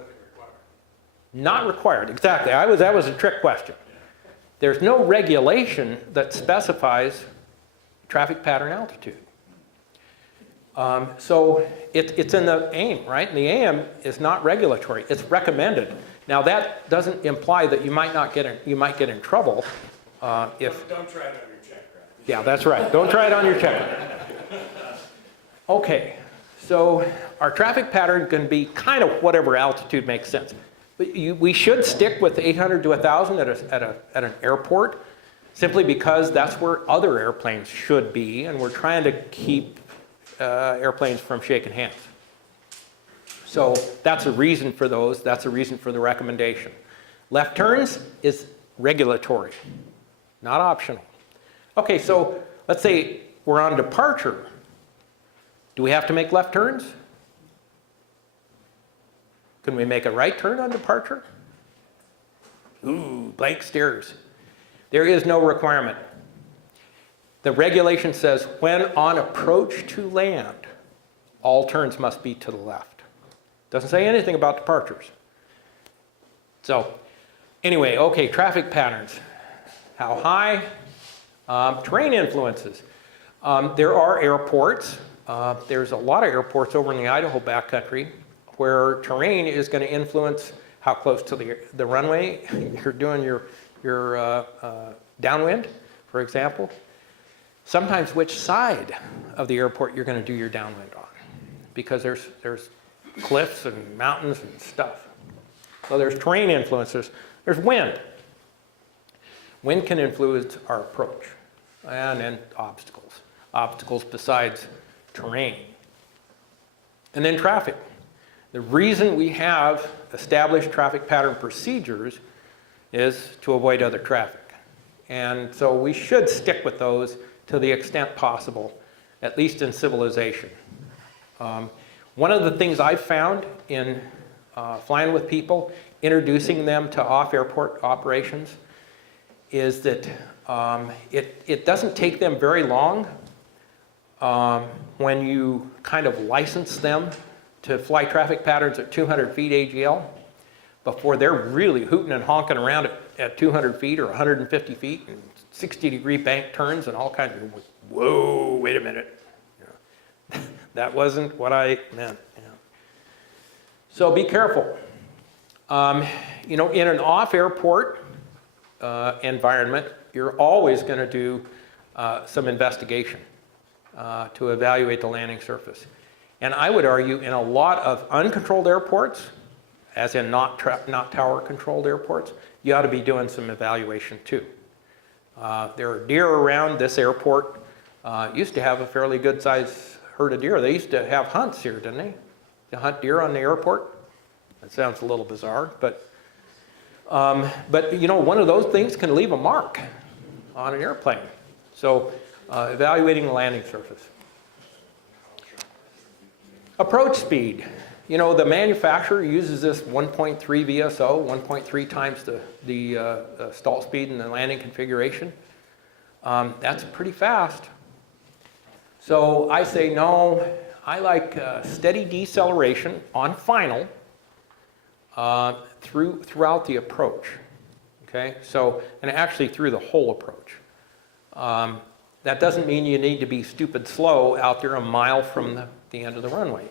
Not required, exactly. That was a trick question. There's no regulation that specifies traffic pattern altitude. So it's in the AIM, right? And the AIM is not regulatory, it's recommended. Now that doesn't imply that you might get in trouble if... Don't try it on your check, right? Yeah, that's right. Don't try it on your check. Okay, so our traffic pattern can be kind of whatever altitude makes sense. But we should stick with 800 to 1,000 at an airport, simply because that's where other airplanes should be, and we're trying to keep airplanes from shaking hands. So that's a reason for those. That's a reason for the recommendation. Left turns is regulatory, not optional. Okay, so let's say we're on departure. Do we have to make left turns? Can we make a right turn on departure? Ooh, blank stares. There is no requirement. The regulation says when on approach to land, all turns must be to the left. Doesn't say anything about departures. So anyway, okay, traffic patterns. How high? Terrain influences. There are airports. There's a lot of airports over in the Idaho backcountry where terrain is going to influence how close to the runway you're doing your downwind, for example. Sometimes which side of the airport you're going to do your downwind on, because there's cliffs and mountains and stuff. So there's terrain influences. There's wind. Wind can influence our approach, and then obstacles. obstacles besides terrain. And then traffic. The reason we have established traffic pattern procedures is to avoid other traffic. And so we should stick with those to the extent possible, at least in civilization. One of the things I've found in flying with people, introducing them to off-airport operations, is that it doesn't take them very long when you kind of license them to fly traffic patterns at 200 feet AGL before they're really hooting and honking around at 200 feet or 150 feet and 60-degree bank turns and all kinds of, whoa, wait a minute. You know, that wasn't what I meant. You know. So be careful. You know, in an off-airport environment, you're always going to do some investigation to evaluate the landing surface. And I would argue in a lot of uncontrolled airports, as in not tower-controlled airports, you ought to be doing some evaluation too. There are deer around this airport. Used to have a fairly good-sized herd of deer. They used to have hunts here, didn't they? To hunt deer on the airport. That sounds a little bizarre, but you know, one of those things can leave a mark on an airplane. So evaluating the landing surface. Approach speed. You know, the manufacturer uses this 1.3 VSO, 1.3 times the stall speed in the landing configuration. That's pretty fast. So I say no, I like steady deceleration on final throughout the approach. Okay, so, and actually through the whole approach. That doesn't mean you need to be stupid slow out there a mile from the end of the runway.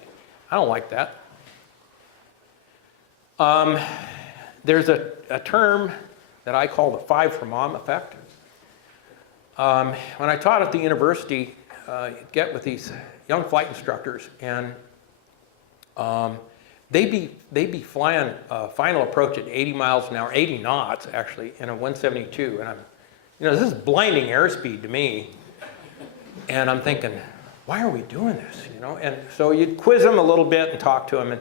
I don't like that. There's a term that I call the 5 for mom effect. When I taught at the university, you'd get with these young flight instructors, and they'd be flying a final approach at 80 miles an hour, 80 knots actually, in a 172, and this is blinding airspeed to me, and I'm thinking, why are we doing this? You know, and so you'd quiz them a little bit and talk to them,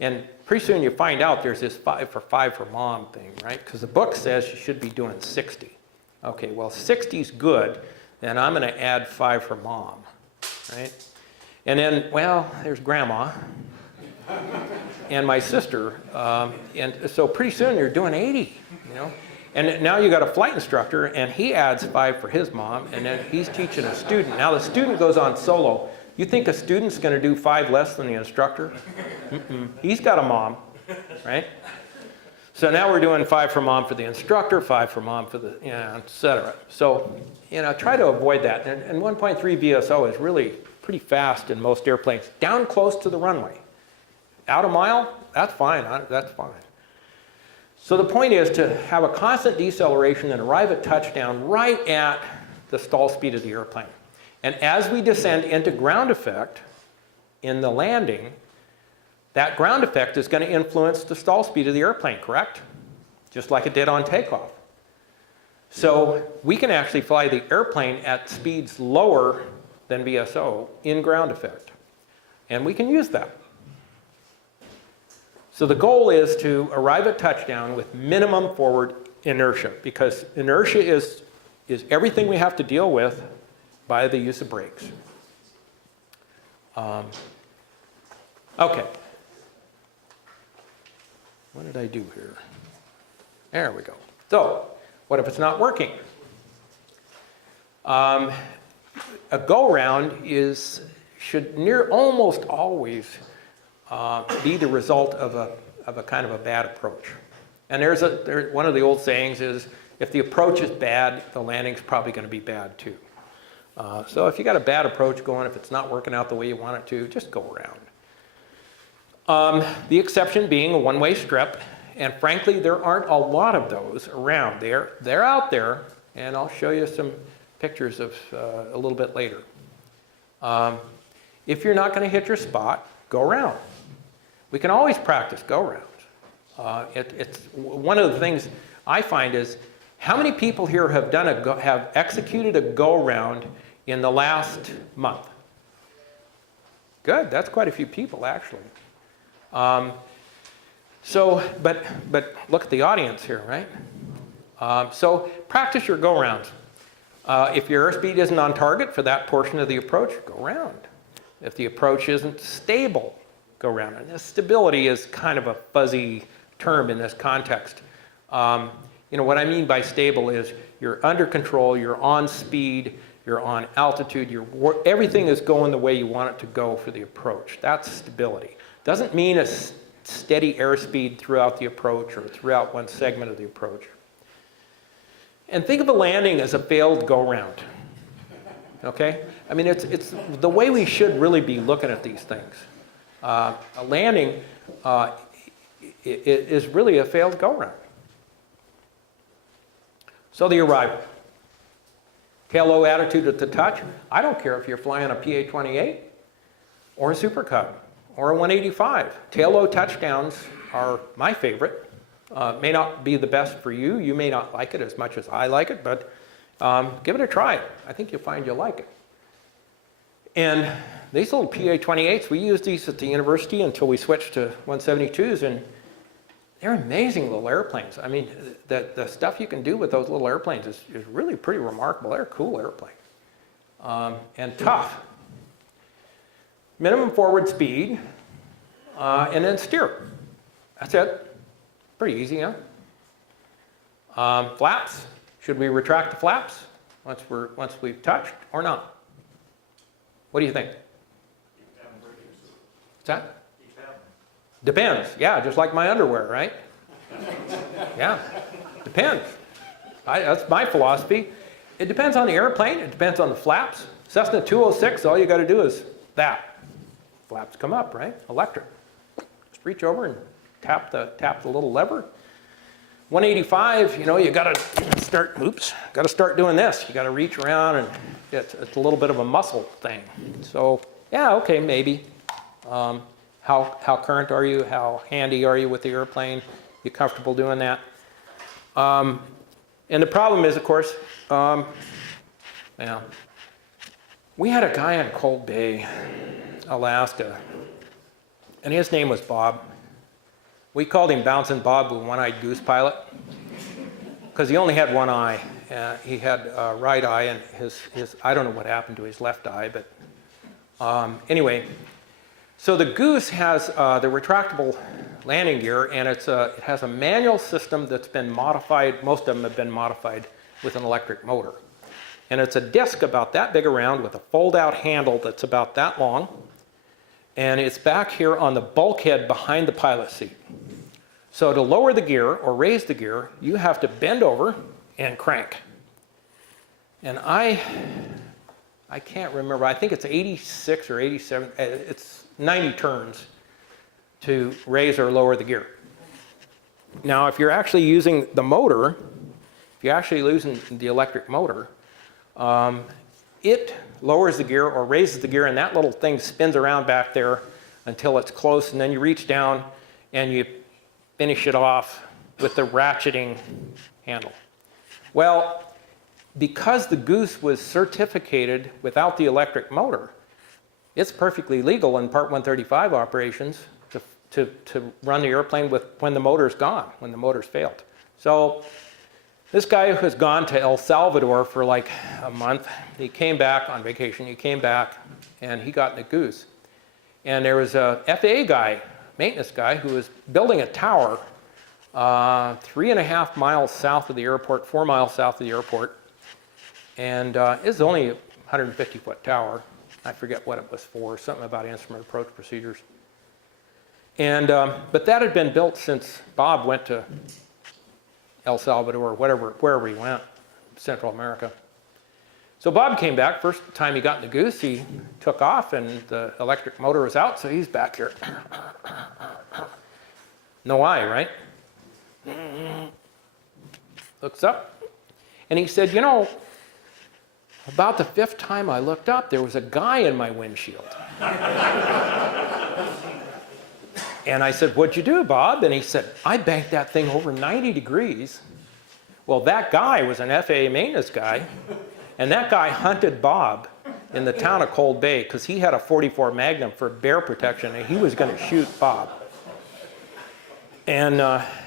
and pretty soon you find out there's this 5 for mom thing, right? Because the book says you should be doing 60. Okay, well 60's good, then I'm going to add 5 for mom, right? And then, well, there's grandma and my sister, and so pretty soon you're doing 80, you know? And now you got a flight instructor, and he adds 5 for his mom, and then he's teaching a student. Now the student goes on solo. You think a student's going to do 5 less than the instructor? He's got a mom, right? So now we're doing 5 for mom for the instructor, 5 for mom for the, et cetera. So, try to avoid that. And 1.3 VSO is really pretty fast in most airplanes, down close to the runway. Out a mile, that's fine. That's fine. So the point is to have a constant deceleration and arrive at touchdown right at the stall speed of the airplane. And as we descend into ground effect in the landing, that ground effect is going to influence the stall speed of the airplane, correct? Just like it did on takeoff. So we can actually fly the airplane at speeds lower than VSO in ground effect. And we can use that. So the goal is to arrive at touchdown with minimum forward inertia, because inertia is everything we have to deal with by the use of brakes. Okay. What did I do here? There we go. So, what if it's not working? A go-round should almost always be the result of a kind of a bad approach. And one of the old sayings is, if the approach is bad, the landing's probably going to be bad too. So if you got a bad approach going, if it's not working out the way you want it to, just go around. The exception being a one-way strip, and frankly, there aren't a lot of those around. They're out there, and I'll show you some pictures of a little bit later. If you're not going to hit your spot, go around. We can always practice go-rounds. It's one of the things I find is, how many people here have executed a go-round in the last month? Good, that's quite a few people, actually. But look at the audience here, right? So practice your go-rounds. If your airspeed isn't on target for that portion of the approach, go round. If the approach isn't stable, go round. And this stability is kind of a fuzzy term in this context. What I mean by stable is you're under control, you're on speed, you're on altitude, everything is going the way you want it to go for the approach. That's stability. Doesn't mean a steady airspeed throughout the approach or throughout one segment of the approach. And think of a landing as a failed go-round, okay? I mean, it's the way we should really be looking at these things. A landing is really a failed go-round. So the arrival. Tail low attitude at the touch. I don't care if you're flying a PA-28 or a Super Cub or a 185. Tail low touchdowns are my favorite. May not be the best for you. You may not like it as much as I like it, but give it a try. I think you'll find you'll like it. And these little PA-28s, we used these at the university until we switched to 172s, and they're amazing little airplanes. I mean, the stuff you can do with those little airplanes is really pretty remarkable. They're a cool airplane. And tough. Minimum forward speed, and then steer. That's it. Pretty easy, huh? Flaps. Should we retract the flaps once we've touched or not? What do you think? What's that? Depends. Yeah, just like my underwear, right? Yeah, depends. That's my philosophy. It depends on the airplane. It depends on the flaps. Cessna 206, all you got to do is that. Flaps come up, right? Electric. Just reach over and tap the little lever. 185, you got to start doing this. You got to reach around, and it's a little bit of a muscle thing. So yeah, okay, maybe. How current are you? How handy are you with the airplane? You comfortable doing that? And the problem is, of course, we had a guy in Cold Bay, Alaska, and his name was Bob. We called him Bouncing Bob, the one-eyed goose pilot, because he only had one eye. He had a right eye, and his I don't know what happened to his left eye, but anyway. So the Goose has the retractable landing gear, and it has a manual system that's been modified. Most of them have been modified with an electric motor. And it's a disc about that big around with a fold-out handle that's about that long. And it's back here on the bulkhead behind the pilot seat. So to lower the gear or raise the gear, you have to bend over and crank. And I can't remember. I think it's 86 or 87. It's 90 turns to raise or lower the gear. Now, if you're actually using the motor, if you're actually using the electric motor, it lowers the gear or raises the gear, and that little thing spins around back there until it's close, and then you reach down and you finish it off with the ratcheting handle. Well, because the Goose was certificated without the electric motor, it's perfectly legal in Part 135 operations to run the airplane when the motor's gone, when the motor's failed. So this guy has gone to El Salvador for like a month. He came back on vacation. He came back, and he got in the Goose. And there was a FAA guy, maintenance guy, who was building a tower 3.5 miles south of the airport, 4 miles south of the airport. And it's only a 150-foot tower. I forget what it was for, something about instrument approach procedures. And, but that had been built since Bob went to El Salvador, wherever he went, Central America. So Bob came back. First time he got in the Goose, he took off, and the electric motor was out, so he's back here. No eye, right? Looks up, and he said, about the 5th time I looked up, there was a guy in my windshield. And I said, what'd you do, Bob? And he said, I banked that thing over 90 degrees. Well, that guy was an FAA maintenance guy, and that guy hunted Bob in the town of Cold Bay because he had a .44 Magnum for bear protection and he was going to shoot Bob. And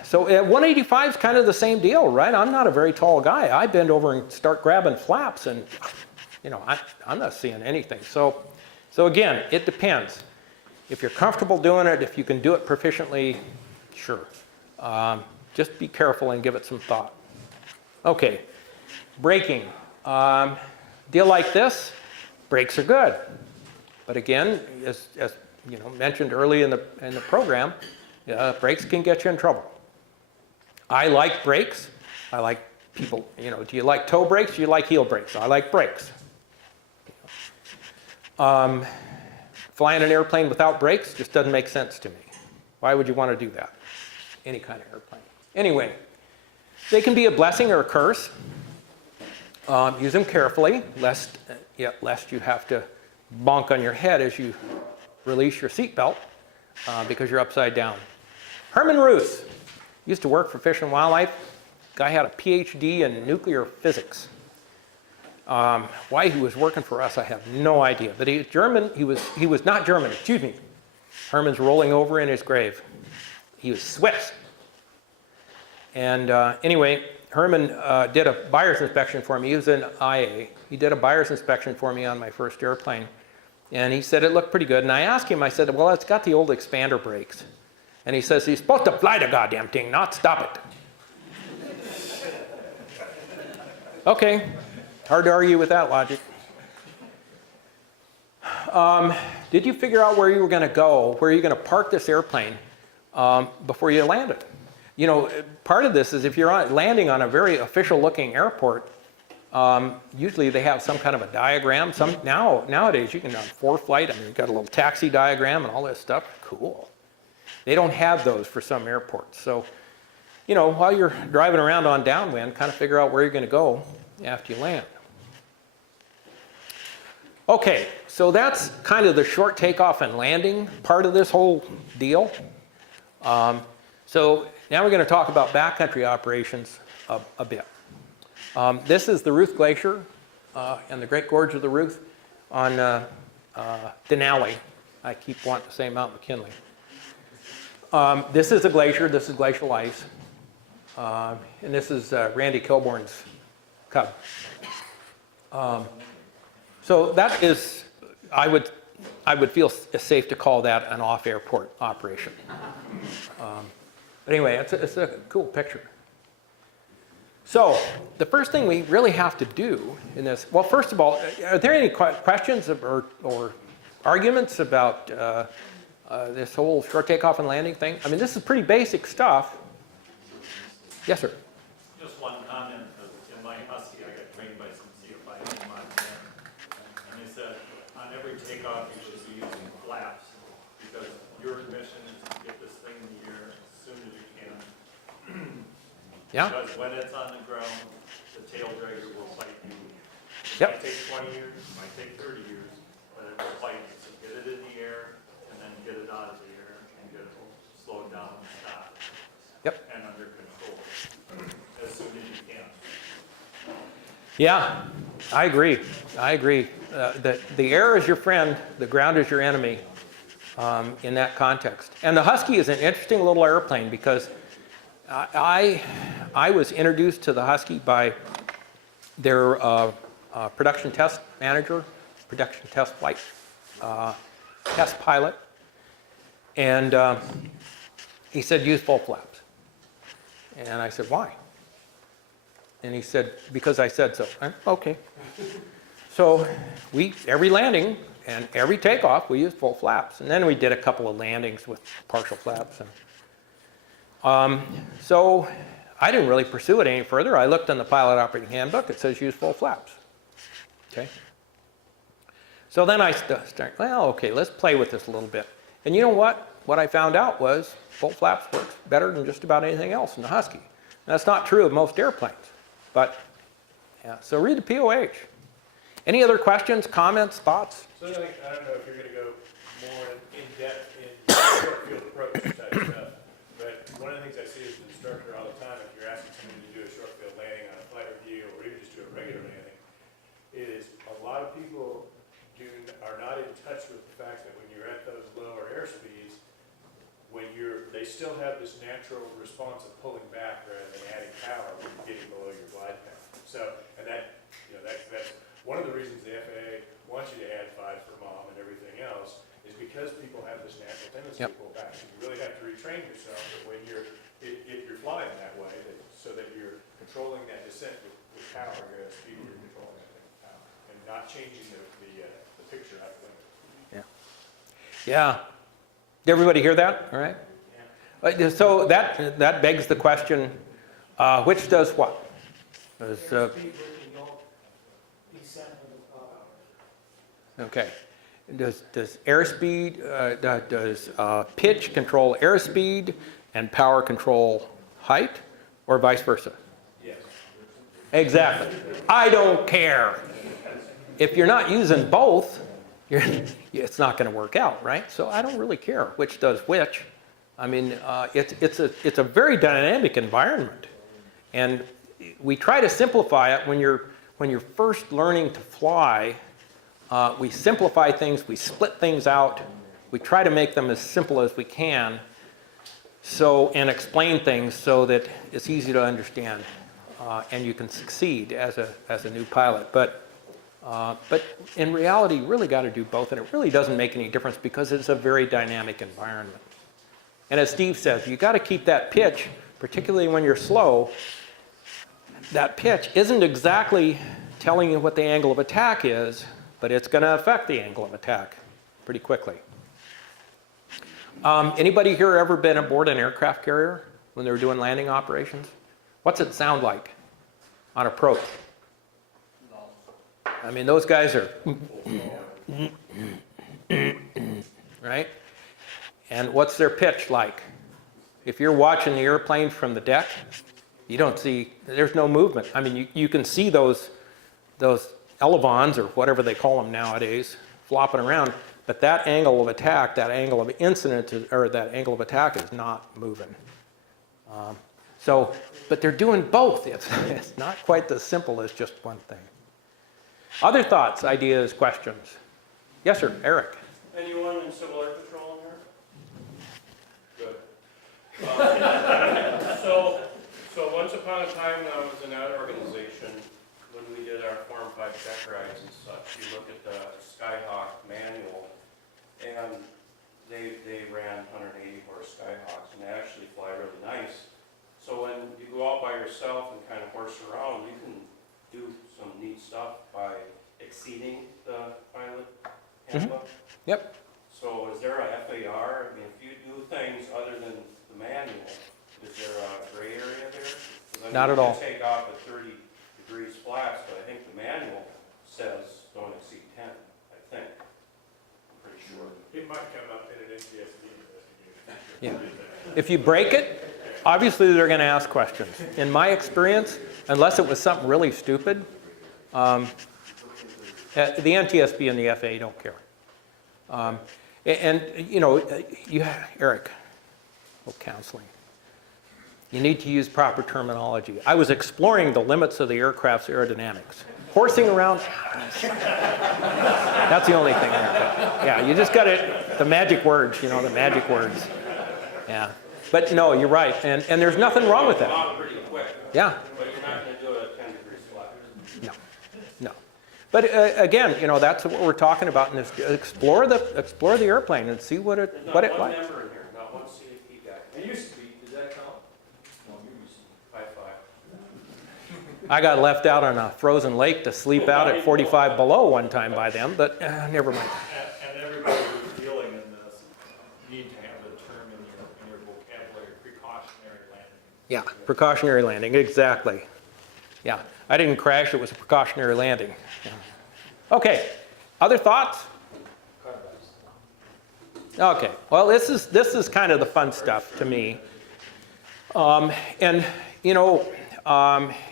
so at 185 is kind of the same deal, right? I'm not a very tall guy. I bend over and start grabbing flaps and, you know, I'm not seeing anything. So again, it depends. If you're comfortable doing it, if you can do it proficiently, sure. Just be careful and give it some thought. Okay, braking. Deal like this, brakes are good. But again, as you know, mentioned early in the program, brakes can get you in trouble. I like brakes. I like people, you know, do you like toe brakes? Do you like heel brakes? I like brakes. Flying an airplane without brakes just doesn't make sense to me. Why would you want to do that? Any kind of airplane. Anyway, they can be a blessing or a curse. Use them carefully, lest you have to bonk on your head as you release your seatbelt because you're upside down. Herman Ruth used to work for Fish and Wildlife. Guy had a PhD in nuclear physics. Why he was working for us, I have no idea. But he was German. He was not German. Excuse me. Herman's rolling over in his grave. He was Swiss. And anyway, Herman did a buyer's inspection for me. He was an IA. He did a buyer's inspection for me on my first airplane. And he said it looked pretty good. And I asked him, I said, well, it's got the old expander brakes. And he says, you're supposed to fly the goddamn thing, not stop it. Okay, hard to argue with that logic. Did you figure out where you were going to go, where you're going to park this airplane before you land it? You know, part of this is if you're landing on a very official-looking airport, usually they have some kind of a diagram. Nowadays, you can on ForeFlight, I mean, you've got a little taxi diagram and all this stuff. Cool. They don't have those for some airports. So, you know, while you're driving around on downwind, kind of figure out where you're going to go after you land. Okay, so that's kind of the short takeoff and landing part of this whole deal. So now we're going to talk about backcountry operations a bit. This is the Ruth Glacier and the Great Gorge of the Ruth on Denali. I keep wanting to say Mount McKinley. This is a glacier. This is glacial ice. And this is Randy Kilbourne's Cub. So that is, I would feel safe to call that an off-airport operation. But anyway, it's a cool picture. So the first thing we really have to do in this, well, first of all, are there any questions or arguments about this whole short takeoff and landing thing? I mean, this is pretty basic stuff. Yes, sir. Just one comment. In my Husky, I got trained by some CFI in Montana. And they said, on every takeoff, you should be using flaps because your mission is to get this thing in the air as soon as you can. Yeah. Because when it's on the ground, the tail dragger will fight you. It Yep. might take 20 years, it might take 30 years, but it will fight you. So get it in the air and then get it out of the air and get it slowed down and stop. Yep. And under control as soon as you can. Yeah, I agree. I agree. That the air is your friend, the ground is your enemy in that context. And the Husky is an interesting little airplane because I was introduced to the Husky by their production test manager, production test flight test pilot, and he said use full flaps. And I said, why? And he said, because I said so. Okay. So every landing and every takeoff, we used full flaps. And then we did a couple of landings with partial flaps. And, so I didn't really pursue it any further. I looked in the pilot operating handbook. It says use full flaps. Okay. So then I started, well, okay, let's play with this a little bit. And you know what? What I found out was full flaps works better than just about anything else in the Husky. And that's not true of most airplanes. But, yeah, so read the POH. Any other questions, comments, thoughts? So I don't know if you're going to go more in depth in short field approach type stuff, but one of the things I see as an instructor all the time, if you're asking somebody to do a short field landing on a flight review or even just do a regular landing, is a lot of people still have this natural response of pulling back rather than adding power when you're getting below your glide path. So, and that, that's one of the reasons the FAA wants you to add 5 for mom and everything else, is because people have this natural tendency to pull back. So you really have to retrain yourself that when if you're flying that way, so that you're controlling that descent with power, you're at a speed where you're controlling that thing with power, and not changing the picture out of the window. Yeah. Did everybody hear that? All right. So that begs the question, which does what? Does, okay. Does airspeed, does pitch control airspeed and power control height, or vice versa? Yes. Exactly. I don't care. If you're not using both, it's not going to work out, right? So I don't really care which does which. I mean, it's a very dynamic environment, and we try to simplify it when you're first learning to fly. We simplify things, we split things out, we try to make them as simple as we can, and explain things so that it's easy to understand, and you can succeed as a new pilot. But in reality, you really got to do both, and it really doesn't make any difference because it's a very dynamic environment. And as Steve says, you got to keep that pitch, particularly when you're slow. That pitch isn't exactly telling you what the angle of attack is, but it's going to affect the angle of attack pretty quickly. Anybody here ever been aboard an aircraft carrier when they were doing landing operations? What's it sound like on approach? I mean, those guys are, right? And what's their pitch like? If you're watching the airplane from the deck, you don't see, there's no movement. I mean, you can see those elevons, or whatever they call them nowadays, flopping around, but that angle of attack, that angle of incidence, or that angle of attack is not moving. But they're doing both. It's not quite as simple as just one thing. Other thoughts, ideas, questions? Yes, sir, Eric. Anyone in Civil Air Patrol in here? Good. So once upon a time, when I was in that organization, when we did our Form 5 check rides and such, you look at the Skyhawk manual, and they ran 180 horse Skyhawks, and they actually fly really nice. So when you go out by yourself and kind of horse around, you can do some neat stuff by exceeding the pilot handbook. Yep. So is there a FAR? I mean, if you do things other than the manual, is there a gray area there? 'Cause I mean, Not at all. You can take off at 30 degrees flaps, but I think the manual says don't exceed 10, I think. I'm pretty sure. It might come up in an NTSB investigation. Yeah. If you break it, obviously they're going to ask questions. In my experience, unless it was something really stupid, the NTSB and the FAA don't care. Eric, counseling. You need to use proper terminology. I was exploring the limits of the aircraft's aerodynamics. Horsing around, that's the only thing. Yeah, you just got it, the magic words, the magic words. Yeah. But no, you're right, and there's nothing wrong with that. Pretty quick. Yeah. But you're not going to do it at 10 degrees flat. No. But again, that's what we're talking about in this. Explore the airplane and see what it There's not likes. one member in here, not one CAP guy. It used to be, does that count? No, you used to. High five. I got left out on a frozen lake to sleep out at 45 below one time by them, but never mind. And everybody who's dealing in this need to have the term in your vocabulary, precautionary landing. Yeah, precautionary landing, exactly. Yeah, I didn't crash, it was a precautionary landing. Yeah. Okay, other thoughts? Okay, well, this is kind of the fun stuff to me.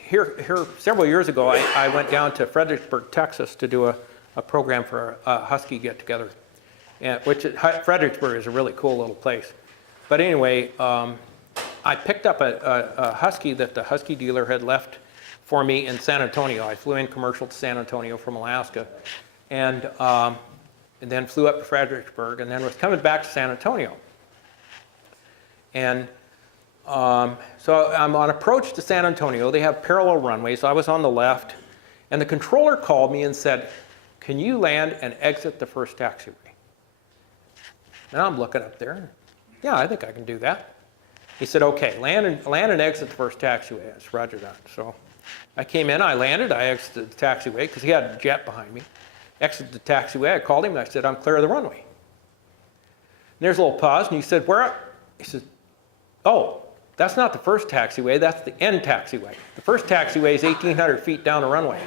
Here several years ago, I went down to Fredericksburg, Texas to do a program for a Husky get-together, Fredericksburg is a really cool little place. But anyway, I picked up a Husky that the Husky dealer had left for me in San Antonio. I flew in commercial to San Antonio from Alaska, and then flew up to Fredericksburg, and then was coming back to San Antonio. And so I'm on approach to San Antonio. They have parallel runways. So I was on the left. And the controller called me and said, can you land and exit the first taxiway? And I'm looking up there. Yeah, I think I can do that. He said, okay, land and exit the first taxiway. I said, roger that. So I came in, I landed, I exited the taxiway because he had a jet behind me. Exited the taxiway, I called him and I said, I'm clear of the runway. And there's a little pause and he said, where? He said, oh, that's not the first taxiway, that's the end taxiway. The first taxiway is 1,800 feet down the runway.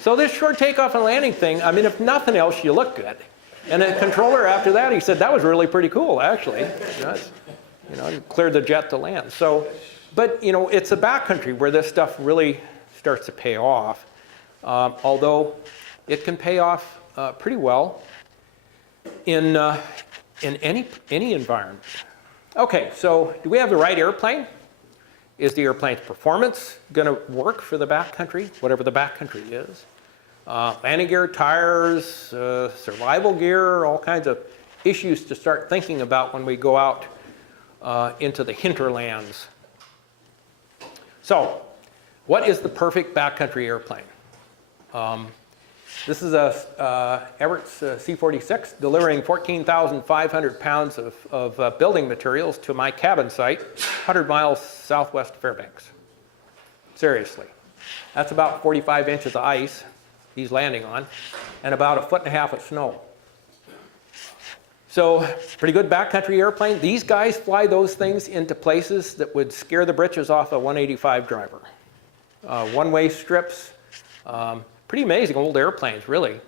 So this short takeoff and landing thing, I mean, if nothing else, you look good. And the controller after that, he said, that was really pretty cool, actually. You cleared the jet to land. So, but, it's a backcountry where this stuff really starts to pay off. Although it can pay off pretty well in any environment. Okay, so do we have the right airplane? Is the airplane's performance going to work for the backcountry, whatever the backcountry is? Landing gear, tires, survival gear, all kinds of issues to start thinking about when we go out into the hinterlands. So, what is the perfect backcountry airplane? This is a Everett's C-46 delivering 14,500 pounds of building materials to my cabin site, 100 miles southwest of Fairbanks. Seriously. That's about 45 inches of ice he's landing on, and about 1.5 feet of snow. So, pretty good backcountry airplane. These guys fly those things into places that would scare the britches off a 185 driver. One-way strips, pretty amazing old airplanes, really.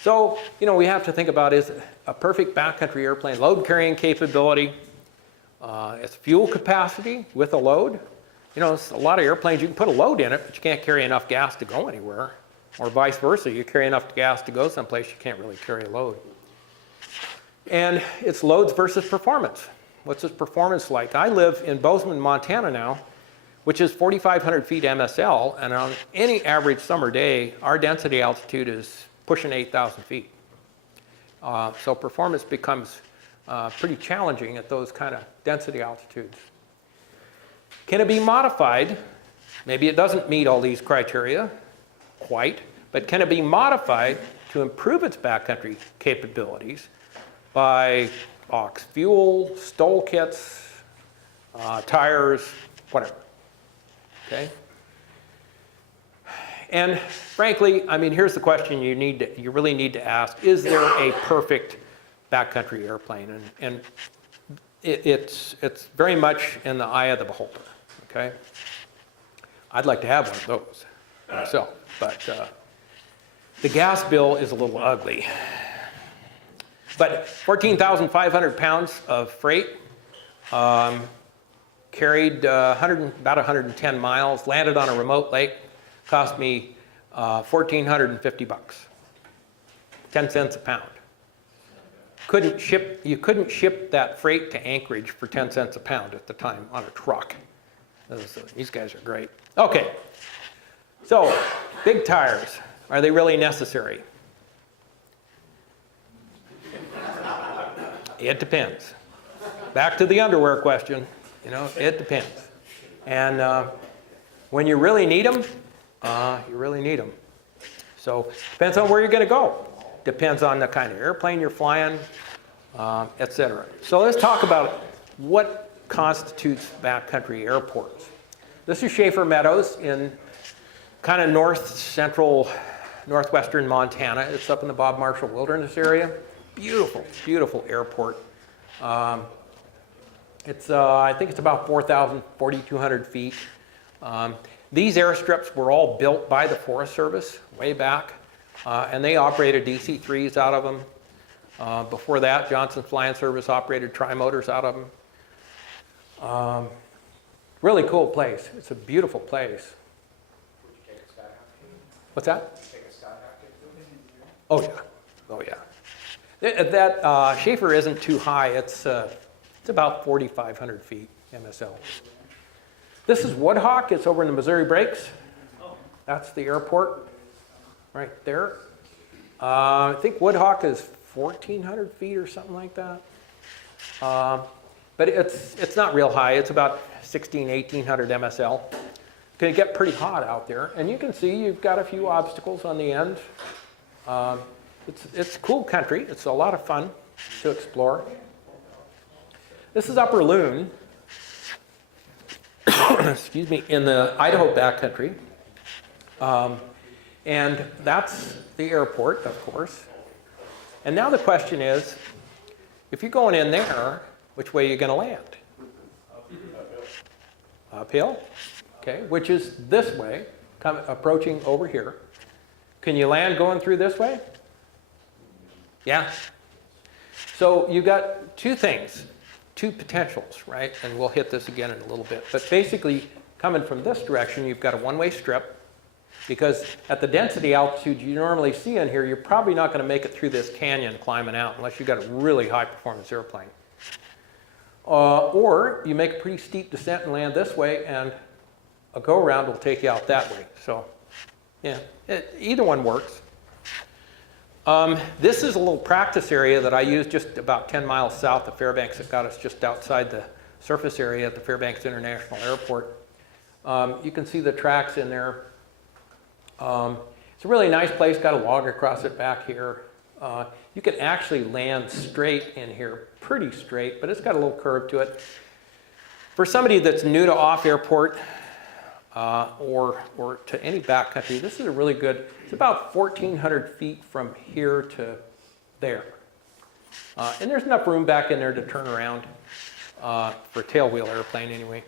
So, we have to think about, is a perfect backcountry airplane load carrying capability, its fuel capacity with a load. It's a lot of airplanes, you can put a load in it, but you can't carry enough gas to go anywhere. Or vice versa, you carry enough gas to go someplace, you can't really carry a load. And it's loads versus performance. What's its performance like? I live in Bozeman, Montana now, which is 4,500 feet MSL, and on any average summer day, our density altitude is pushing 8,000 feet. So performance becomes pretty challenging at those kind of density altitudes. Can it be modified? Maybe it doesn't meet all these criteria quite, but can it be modified to improve its backcountry capabilities by aux fuel, STOL kits, tires, whatever? Okay. And frankly, I mean, here's the question you really need to ask: is there a perfect backcountry airplane? And it's very much in the eye of the beholder. Okay. I'd like to have one of those myself, but the gas bill is a little ugly. But 14,500 pounds of freight, carried about 110 miles, landed on a remote lake, cost me $1,450, 10 cents a pound. You couldn't ship that freight to Anchorage for 10 cents a pound at the time on a truck. These guys are great. Okay, so big tires, are they really necessary? It depends. Back to the underwear question, it depends. And when you really need them, you really need them. So depends on where you're going to go. Depends on the kind of airplane you're flying, etc. So let's talk about what constitutes backcountry airports. This is Schaefer Meadows in kind of northwestern Montana. It's up in the Bob Marshall Wilderness area. Beautiful, beautiful airport. I think it's about 4,200 feet. These airstrips were all built by the Forest Service way back, and they operated DC-3s out of them. Before that, Johnson Flying Service operated tri-motors out of them. Really cool place. It's a beautiful place. Would you take a skyhawk? What's that? Would you take a skyhawk? Oh yeah, oh yeah. That Schaefer isn't too high. It's about 4,500 feet MSL. This is Woodhawk. It's over in the Missouri Breaks. That's the airport right there. I think Woodhawk is 1,400 feet or something like that. But it's not real high. It's about 1800 MSL. Can get pretty hot out there, and you can see you've got a few obstacles on the end. It's cool country. It's a lot of fun to explore. This is Upper Loon, excuse me, in the Idaho backcountry. And that's the airport, of course. And now the question is, if you're going in there, which way are you going to land? Uphill. Okay, which is this way, approaching over here. Can you land going through this way? Yeah. So you got two things, two potentials, right? And we'll hit this again in a little bit. But basically, coming from this direction, you've got a one-way strip. Because at the density altitude you normally see in here, you're probably not going to make it through this canyon climbing out unless you've got a really high-performance airplane. Or you make a pretty steep descent and land this way, and a go-around will take you out that way. So, yeah, either one works. This is a little practice area that I use just about 10 miles south of Fairbanks. It got us just outside the surface area at the Fairbanks International Airport. You can see the tracks in there. It's a really nice place, got a log across it back here. You can actually land straight in here, pretty straight, but it's got a little curve to it. For somebody that's new to off-airport or to any backcountry, this is a really good, it's about 1,400 feet from here to there. And there's enough room back in there to turn around for a tailwheel airplane anyway.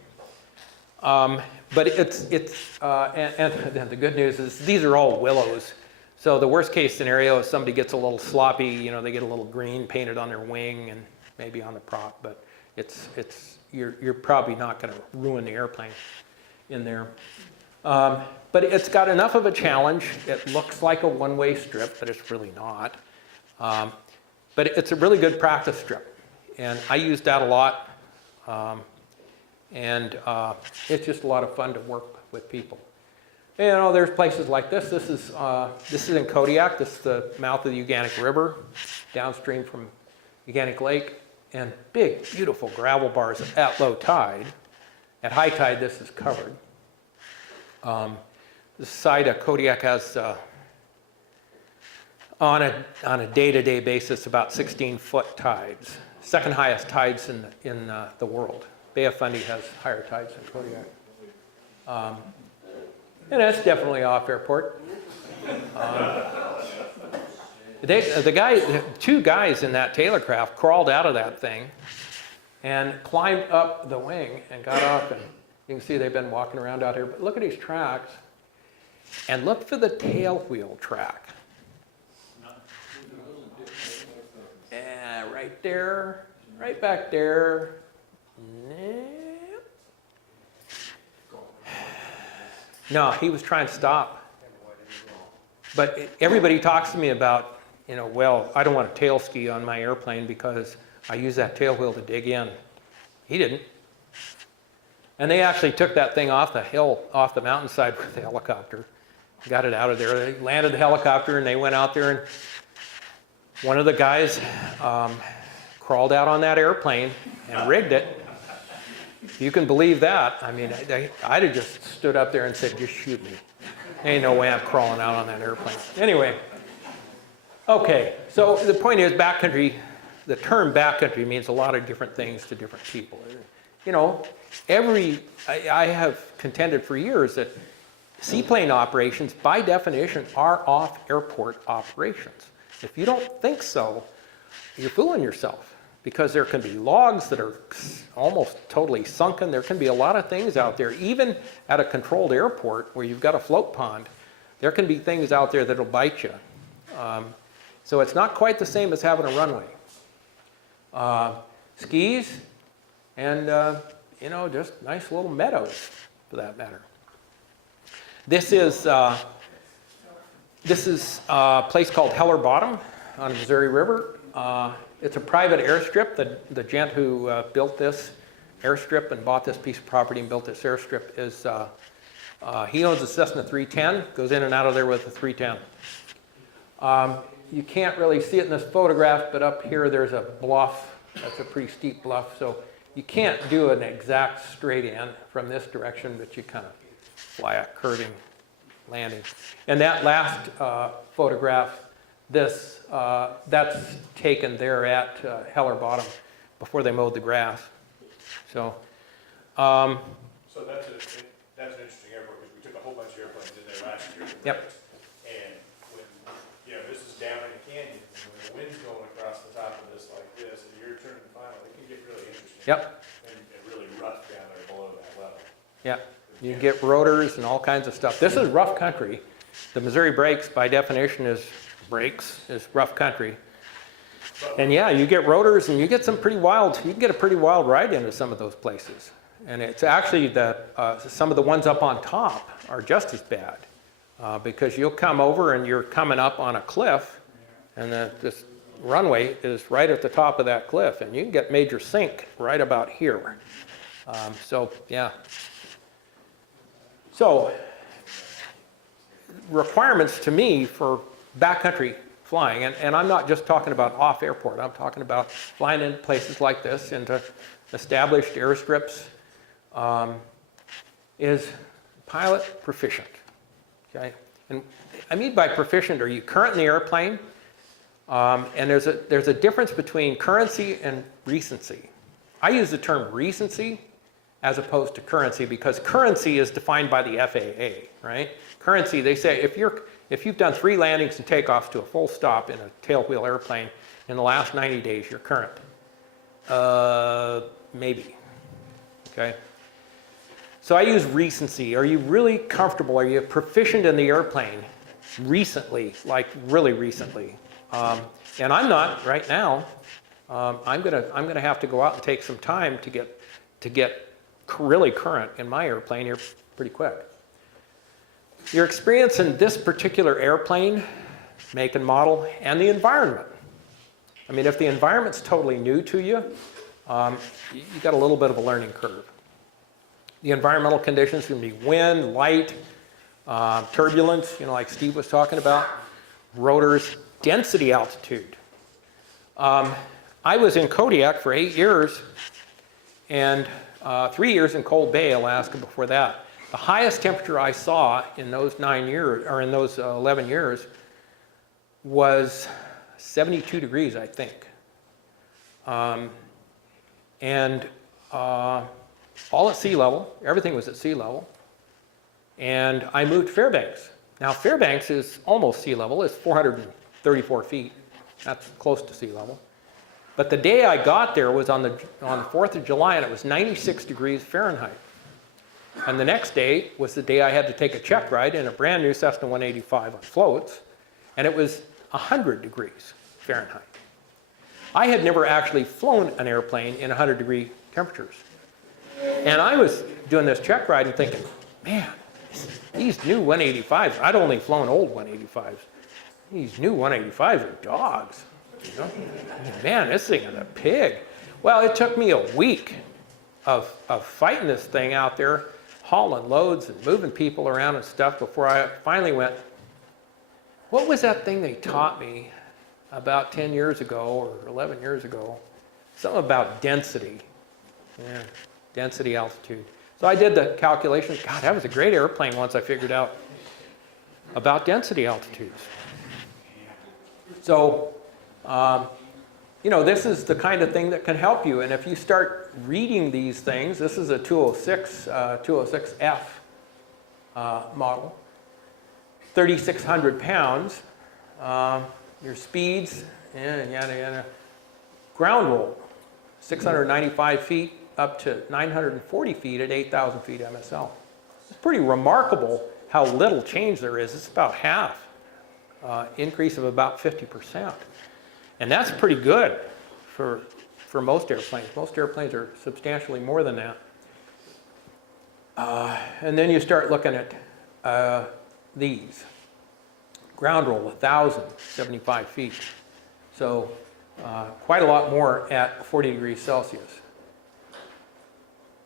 But and the good news is these are all willows. So the worst case scenario is somebody gets a little sloppy, you know, they get a little green painted on their wing and maybe on the prop, but you're probably not going to ruin the airplane in there. But it's got enough of a challenge. It looks like a one-way strip, but it's really not. But it's a really good practice strip, and I use that a lot. And it's just a lot of fun to work with people. You know, there's places like this. This is in Kodiak. This is the mouth of the Uganic River, downstream from Uganic Lake, and big, beautiful gravel bars at low tide. At high tide, this is covered. The side of Kodiak has, on a day-to-day basis, about 16-foot tides. Second highest tides in the world. Bay of Fundy has higher tides than Kodiak. And that's definitely off airport. Two guys in that Taylor craft crawled out of that thing and climbed up the wing and got off. And you can see they've been walking around out here. But look at these tracks and look for the tail wheel track. Right there, right back there. No, he was trying to stop. But everybody talks to me about, you know, well, I don't want to tail ski on my airplane because I use that tail wheel to dig in. He didn't. And they actually took that thing off the hill, off the mountainside with the helicopter. Got it out of there. They landed the helicopter and they went out there, and one of the guys crawled out on that airplane and rigged it. You can believe that. I mean, I'd have just stood up there and said, just shoot me. Ain't no way I'm crawling out on that airplane. Anyway, okay, so the point is backcountry, the term backcountry means a lot of different things to different people. You know, I have contended for years that seaplane operations, by definition, are off-airport operations. If you don't think so, you're fooling yourself, because there can be logs that are almost totally sunken. There can be a lot of things out there, even at a controlled airport where you've got a float pond. There can be things out there that'll bite you. So it's not quite the same as having a runway. Skis and, you know, just nice little meadows, for that matter. This is a place called Heller Bottom on the Missouri River. It's a private airstrip. The gent who built this airstrip and bought this piece of property and built this airstrip is, he owns a Cessna 310, goes in and out of there with a 310. You can't really see it in this photograph, but up here there's a bluff That's a pretty steep bluff, so you can't do an exact straight in from this direction, but you kind of fly a curving landing. And that last photograph, that's taken there at Heller Bottom before they mowed the grass. So, So that's an interesting airport, because we took a whole bunch of airplanes in there last year. Yep. And when, this is down in a canyon, and when the wind's going across the top of this like this, and you're turning the final, it can get really interesting. yep, And really rough down there below that level. yeah. You can get rotors and all kinds of stuff. This is rough country. The Missouri Breaks, by definition, is rough country. And yeah, you get rotors and you get you can get a pretty wild ride into some of those places. And it's actually some of the ones up on top are just as bad because you'll come over and you're coming up on a cliff and this runway is right at the top of that cliff and you can get major sink right about here. So yeah. So requirements to me for backcountry flying, and I'm not just talking about off airport, I'm talking about flying into places like this, into established airstrips, is pilot proficient, okay? And I mean by proficient, are you current in the airplane? And there's a difference between currency and recency. I use the term recency as opposed to currency because currency is defined by the FAA, right? Currency, they say if you've done 3 landings and takeoffs to a full stop in a tailwheel airplane in the last 90 days, you're current. Maybe, okay? So I use recency. Are you really comfortable? Are you proficient in the airplane recently, like really recently? And I'm not right now. I'm gonna have to go out and take some time to get really current in my airplane here pretty quick. Your experience in this particular airplane, make and model, and the environment. I mean, if the environment's totally new to you, you got a little bit of a learning curve. The environmental conditions can be wind, light, turbulence, like Steve was talking about, rotors, density, altitude. I was in Kodiak for 8 years and 3 years in Cold Bay, Alaska before that. The highest temperature I saw in those 9 years, or in those 11 years, was 72 degrees, I think. All at sea level, everything was at sea level. And I moved to Fairbanks. Now Fairbanks is almost sea level, it's 434 feet. That's close to sea level. But the day I got there was on the 4th of July and it was 96 degrees Fahrenheit. And the next day was the day I had to take a check ride in a brand new Cessna 185 on floats, and it was 100 degrees Fahrenheit. I had never actually flown an airplane in 100-degree temperatures. And I was doing this check ride and thinking, man, these new 185s, I'd only flown old 185s. These new 185s are dogs. Man, this thing is a pig. Well, it took me a week of fighting this thing out there, hauling loads and moving people around and stuff before I finally went, what was that thing they taught me about 10 years ago or 11 years ago? Something about density. Yeah, density, altitude. So I did the calculations. God, that was a great airplane once I figured out about density altitudes. So, this is the kind of thing that can help you. And if you start reading these things, this is a 206F model, 3,600 pounds. Your speeds, yada, yada. Ground roll, 695 feet up to 940 feet at 8,000 feet MSL. It's pretty remarkable how little change there is. It's about half, increase of about 50%. And that's pretty good for most airplanes. Most airplanes are substantially more than that. And then you start looking at these. Ground roll, 1,075 feet. So quite a lot more at 40 degrees Celsius.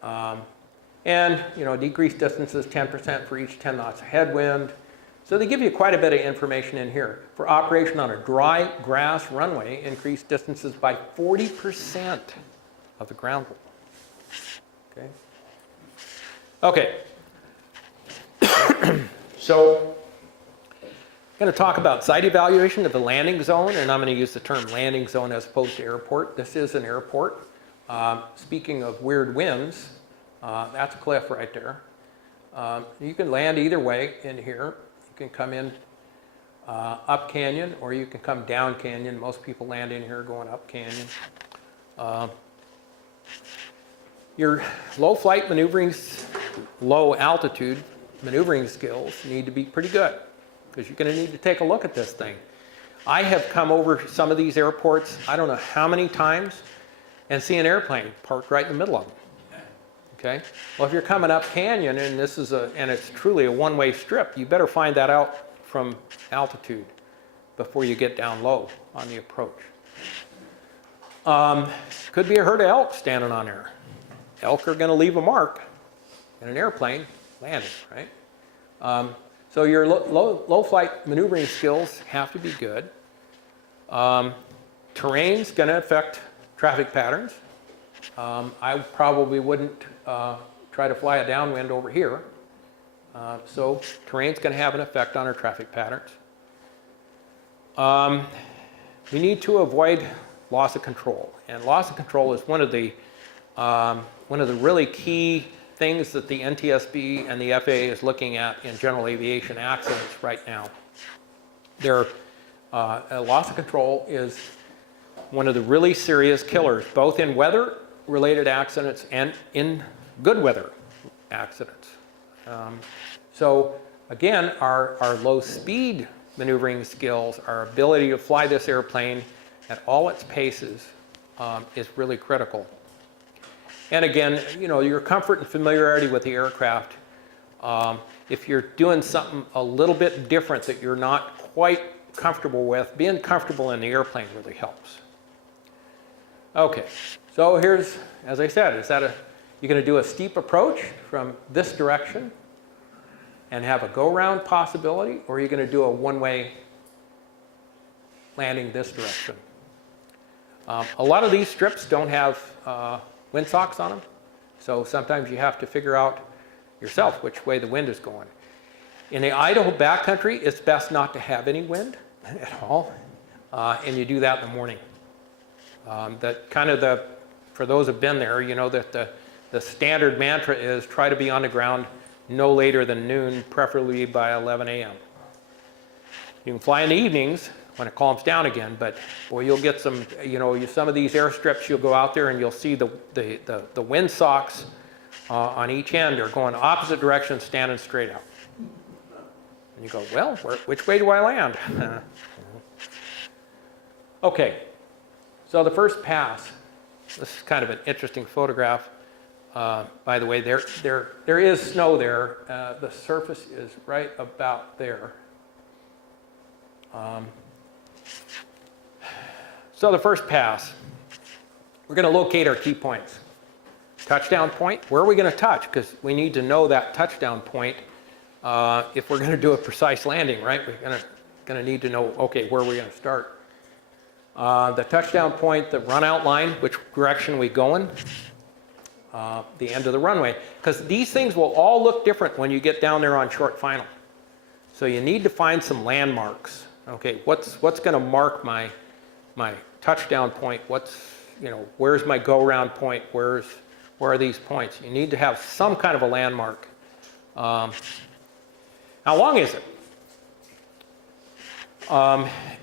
And decreased distances 10% for each 10 knots of headwind. So they give you quite a bit of information in here. For operation on a dry grass runway, increase distances by 40% of the ground rule. Okay. So I'm going to talk about site evaluation of the landing zone, and I'm going to use the term landing zone as opposed to airport. This is an airport. Speaking of weird winds, that's a cliff right there. You can land either way in here. You can come in up canyon, or you can come down canyon. Most people land in here going up canyon. Your low flight maneuvering, low altitude maneuvering skills need to be pretty good, because you're going to need to take a look at this thing. I have come over some of these airports, I don't know how many times, and see an airplane parked right in the middle of them. Okay? Well, if you're coming up canyon and it's truly a one-way strip, you better find that out from altitude before you get down low on the approach. Could be a herd of elk standing on there. Elk are going to leave a mark in an airplane landing, right? So your low flight maneuvering skills have to be good. Terrain's going to affect traffic patterns. I probably wouldn't try to fly a downwind over here. So terrain's going to have an effect on our traffic patterns. We need to avoid loss of control. And loss of control is one of the really key things that the NTSB and the FAA is looking at in general aviation accidents right now. A loss of control is one of the really serious killers, both in weather-related accidents and in good weather accidents. So again, our low-speed maneuvering skills, our ability to fly this airplane at all its paces is really critical. And again, you know, your comfort and familiarity with the aircraft. If you're doing something a little bit different that you're not quite comfortable with, being comfortable in the airplane really helps. Okay, so here's, as I said, you're going to do a steep approach from this direction and have a go-round possibility, or you're going to do a one-way landing this direction. A lot of these strips don't have windsocks on them, so sometimes you have to figure out yourself which way the wind is going. In the Idaho backcountry, it's best not to have any wind at all, and you do that in the morning. For those who've been there, you know that the standard mantra is try to be on the ground no later than noon, preferably by 11 a.m. You can fly in the evenings when it calms down again, but boy, you'll get some, some of these airstrips, you'll go out there and you'll see the wind socks on each end are going opposite directions, standing straight out. And you go, well, which way do I land? Okay, so the first pass, this is kind of an interesting photograph. By the way, there is snow there. The surface is right about there. So the first pass, we're going to locate our key points. Touchdown point, where are we going to touch? Because we need to know that touchdown point if we're going to do a precise landing, right? We're going to need to know, okay, where are we going to start? The touchdown point, the run out line, which direction we going, the end of the runway. Because these things will all look different when you get down there on short final. So you need to find some landmarks. Okay, what's going to mark my touchdown point? Where's my go-round point? Where are these points? You need to have some kind of a landmark. How long is it?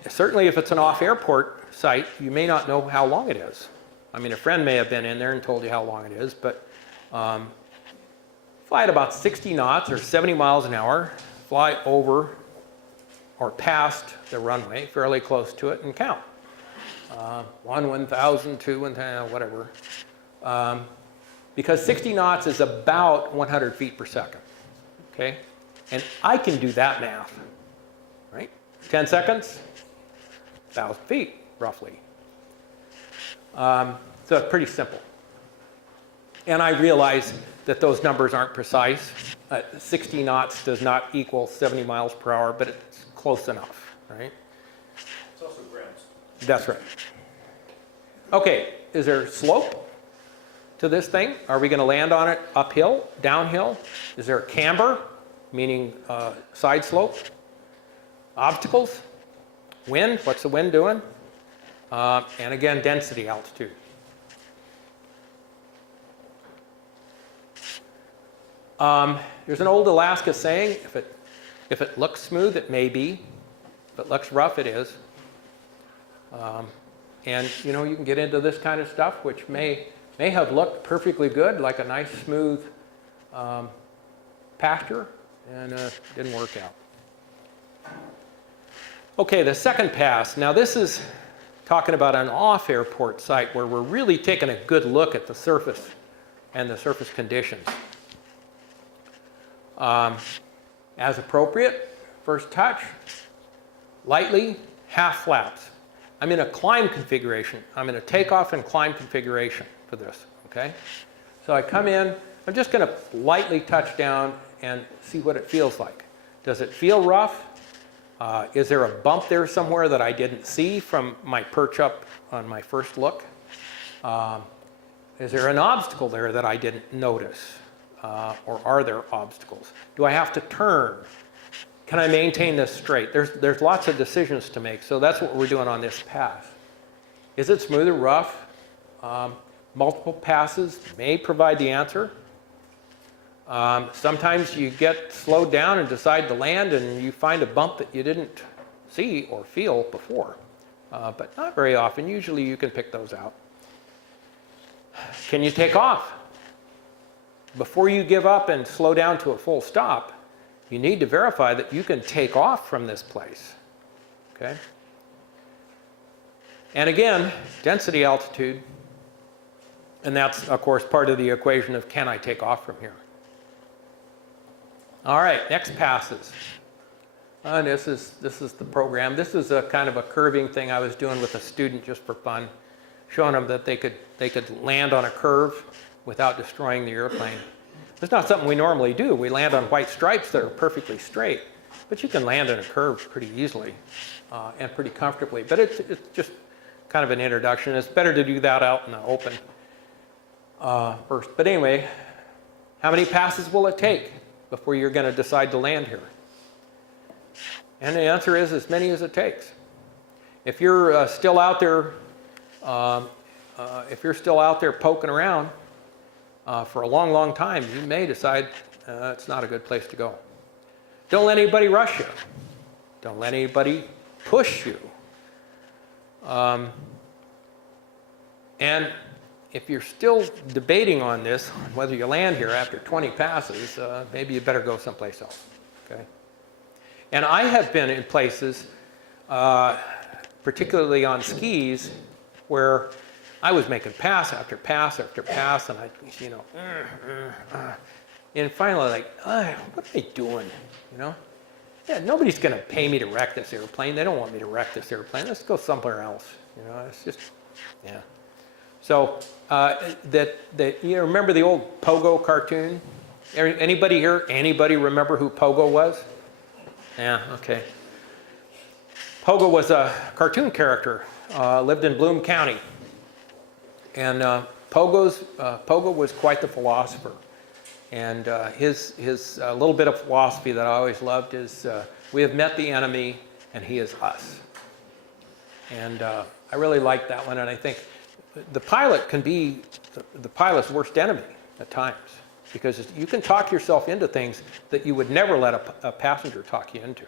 Certainly if it's an off-airport site, you may not know how long it is. I mean, a friend may have been in there and told you how long it is, but fly at about 60 knots or 70 miles an hour, fly over or past the runway, fairly close to it, and count. 1,000, 2, 1,000, whatever. Because 60 knots is about 100 feet per second, okay? And I can do that math, right? 10 seconds, 1,000 feet, roughly. So it's pretty simple. And I realize that those numbers aren't precise. 60 knots does not equal 70 miles per hour, but it's close enough, right? It's also grams. That's right. Okay, is there slope to this thing? Are we going to land on it uphill, downhill? Is there a camber, meaning side slope? Obstacles? Wind? What's the wind doing? And again, density, altitude. There's an old Alaska saying, if it looks smooth, it may be. If it looks rough, it is. And you know, you can get into this kind of stuff, which may have looked perfectly good, like a nice smooth pasture, and didn't work out. Okay, the second pass. Now this is talking about an off-airport site where we're really taking a good look at the surface and the surface conditions. As appropriate, first touch, lightly, half flaps. I'm in a climb configuration. I'm in a takeoff and climb configuration for this, okay? So I come in, I'm just going to lightly touch down and see what it feels like. Does it feel rough? Is there a bump there somewhere that I didn't see from my perch up on my first look? Is there an obstacle there that I didn't notice? Or are there obstacles? Do I have to turn? Can I maintain this straight? There's lots of decisions to make, so that's what we're doing on this pass. Is it smooth or rough? Multiple passes may provide the answer. Sometimes you get slowed down and decide to land and you find a bump that you didn't see or feel before, but not very often. Usually you can pick those out. Can you take off? Before you give up and slow down to a full stop, you need to verify that you can take off from this place, okay? And again, density, altitude, and that's, of course, part of the equation of can I take off from here? All right, next passes. And this is the program. This is a kind of a curving thing I was doing with a student just for fun, showing them that they could land on a curve without destroying the airplane. It's not something we normally do. We land on white stripes that are perfectly straight, but you can land in a curve pretty easily and pretty comfortably. But it's just kind of an introduction. It's better to do that out in the open first. But anyway, how many passes will it take before you're going to decide to land here? And the answer is as many as it takes. If you're still out there, poking around for a long, long time, you may decide it's not a good place to go. Don't let anybody rush you. Don't let anybody push you. And if you're still debating on this, on whether you land here after 20 passes, maybe you better go someplace else, okay? And I have been in places, particularly on skis, where I was making pass after pass after pass, and and finally, like, what am I doing, Yeah, nobody's going to pay me to wreck this airplane. They don't want me to wreck this airplane. Let's go somewhere else, It's just, yeah. So, remember the old Pogo cartoon? Anybody here, remember who Pogo was? Yeah, okay. Pogo was a cartoon character, lived in Bloom County. And Pogo was quite the philosopher. And his little bit of philosophy that I always loved is, we have met the enemy and he is us. And I really like that one, and I think the pilot can be the pilot's worst enemy at times, because you can talk yourself into things that you would never let a passenger talk you into.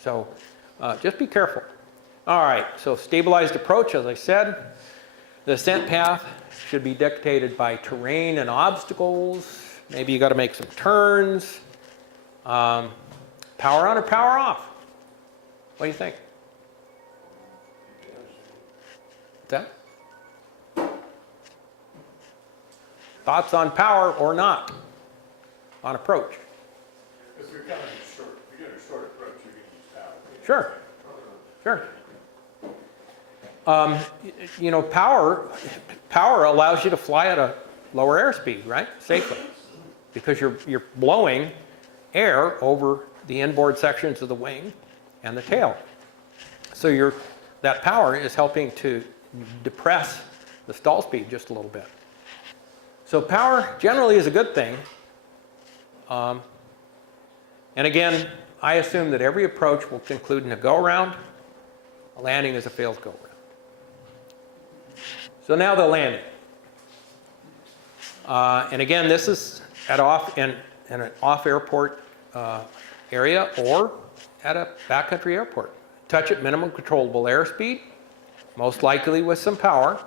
So just be careful. All right, so stabilized approach, as I said. The ascent path should be dictated by terrain and obstacles. Maybe you got to make some turns. Power on or power off? What do you think? What's that? Thoughts on power or not on approach? If you're coming short, if you're doing a short approach, you're going to use power. Sure. Power allows you to fly at a lower airspeed, right? Safely. because you're blowing air over the inboard sections of the wing and the tail. So that power is helping to depress the stall speed just a little bit. So power generally is a good thing. And again, I assume that every approach will conclude in a go-around. A landing is a failed go-around. So now the landing. And again, this is in an off-airport area or at a backcountry airport. Touch at minimum controllable airspeed, most likely with some power.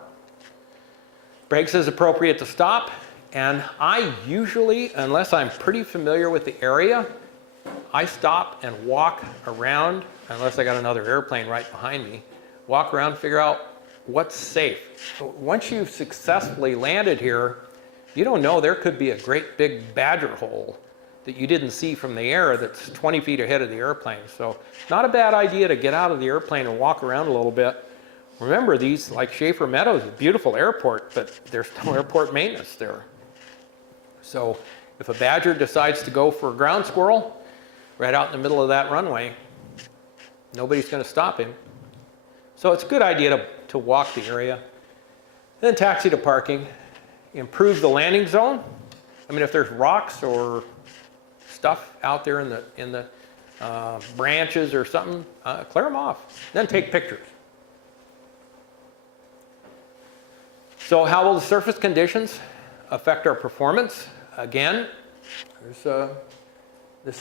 Brakes as appropriate to stop. And I usually, unless I'm pretty familiar with the area, I stop and walk around, unless I got another airplane right behind me, walk around, figure out what's safe. Once you've successfully landed here, you don't know, there could be a great big badger hole that you didn't see from the air that's 20 feet ahead of the airplane. So not a bad idea to get out of the airplane and walk around a little bit. Remember, these, like Schaefer Meadows, a beautiful airport, but there's no airport maintenance there. So if a badger decides to go for a ground squirrel right out in the middle of that runway, nobody's going to stop him. So it's a good idea to walk the area. Then taxi to parking. Improve the landing zone. I mean, if there's rocks or stuff out there in the branches or something, clear them off. Then take pictures. So how will the surface conditions affect our performance? Again, this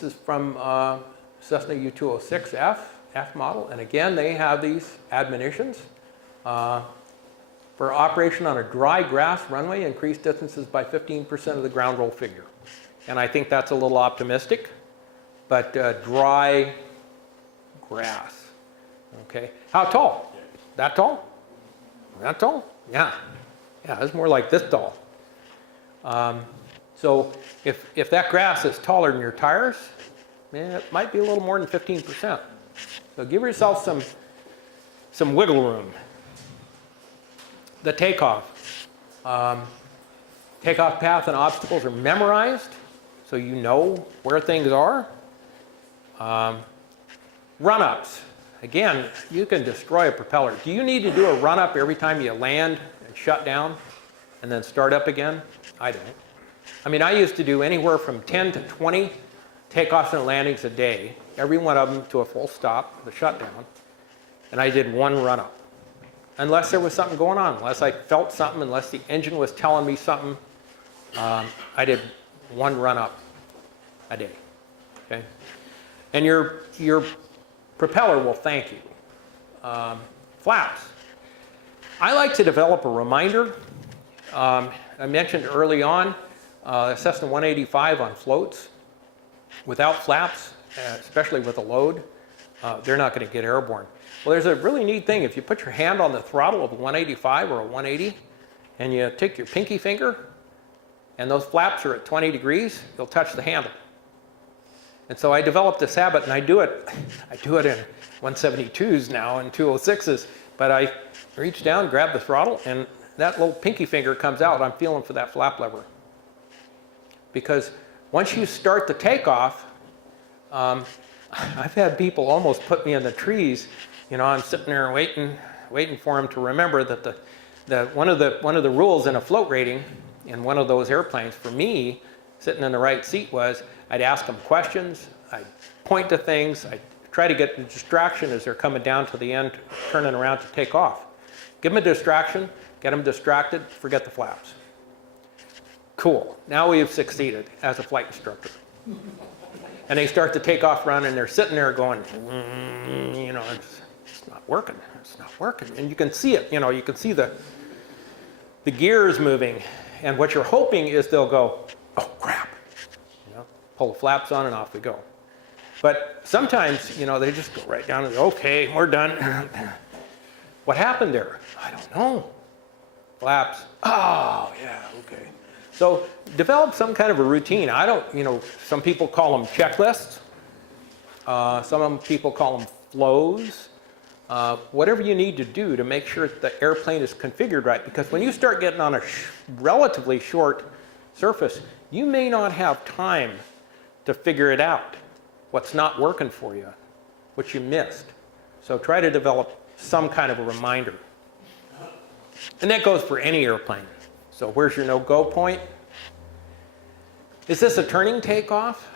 is from Cessna U-206F model, and again, they have these admonitions. For operation on a dry grass runway, increase distances by 15% of the ground roll figure. And I think that's a little optimistic, but dry grass, okay? How tall? That tall? That tall? Yeah. Yeah, it's more like this tall. So if that grass is taller than your tires, it might be a little more than 15%. So give yourself some wiggle room. The takeoff. Takeoff path and obstacles are memorized, so you know where things are. Run-ups. Again, you can destroy a propeller. Do you need to do a run-up every time you land and shut down and then start up again? I don't. I mean, I used to do anywhere from 10 to 20 takeoffs and landings a day, every one of them to a full stop, the shutdown, and I did one run-up. Unless there was something going on, unless I felt something, unless the engine was telling me something, I did one run-up a day, okay? And your propeller will thank you. Flaps. I like to develop a reminder. I mentioned early on, Cessna 185 on floats. Without flaps, especially with a load, they're not going to get airborne. Well, there's a really neat thing. If you put your hand on the throttle of a 185 or a 180, and you take your pinky finger, and those flaps are at 20 degrees, you'll touch the handle. And so I developed this habit, and I do it in 172s now and 206s, but I reach down, grab the throttle, and that little pinky finger comes out. I'm feeling for that flap lever. Because once you start the takeoff, I've had people almost put me in the trees. You know, I'm sitting there waiting for them to remember that one of the rules in a float rating in one of those airplanes for me, sitting in the right seat, was I'd ask them questions, I'd point to things, I'd try to get the distraction as they're coming down to the end, turning around to take off. Give them a distraction, get them distracted, forget the flaps. Cool, now we have succeeded as a flight instructor. And they start the takeoff run and they're sitting there going, you know, it's not working, it's not working. And you can see it, you know, you can see the gears moving. And what you're hoping is they'll go, oh crap, you know, pull the flaps on and off we go. But sometimes, you know, they just go right down and go, okay, we're done. What happened there? I don't know. Flaps, oh yeah, okay. So develop some kind of a routine. I don't, you know, some people call them checklists. Some people call them flows. Whatever you need to do to make sure that the airplane is configured right. Because when you start getting on a relatively short surface, you may not have time to figure it out, what's not working for you, what you missed. So try to develop some kind of a reminder. And that goes for any airplane. So where's your no-go point? Is this a turning takeoff?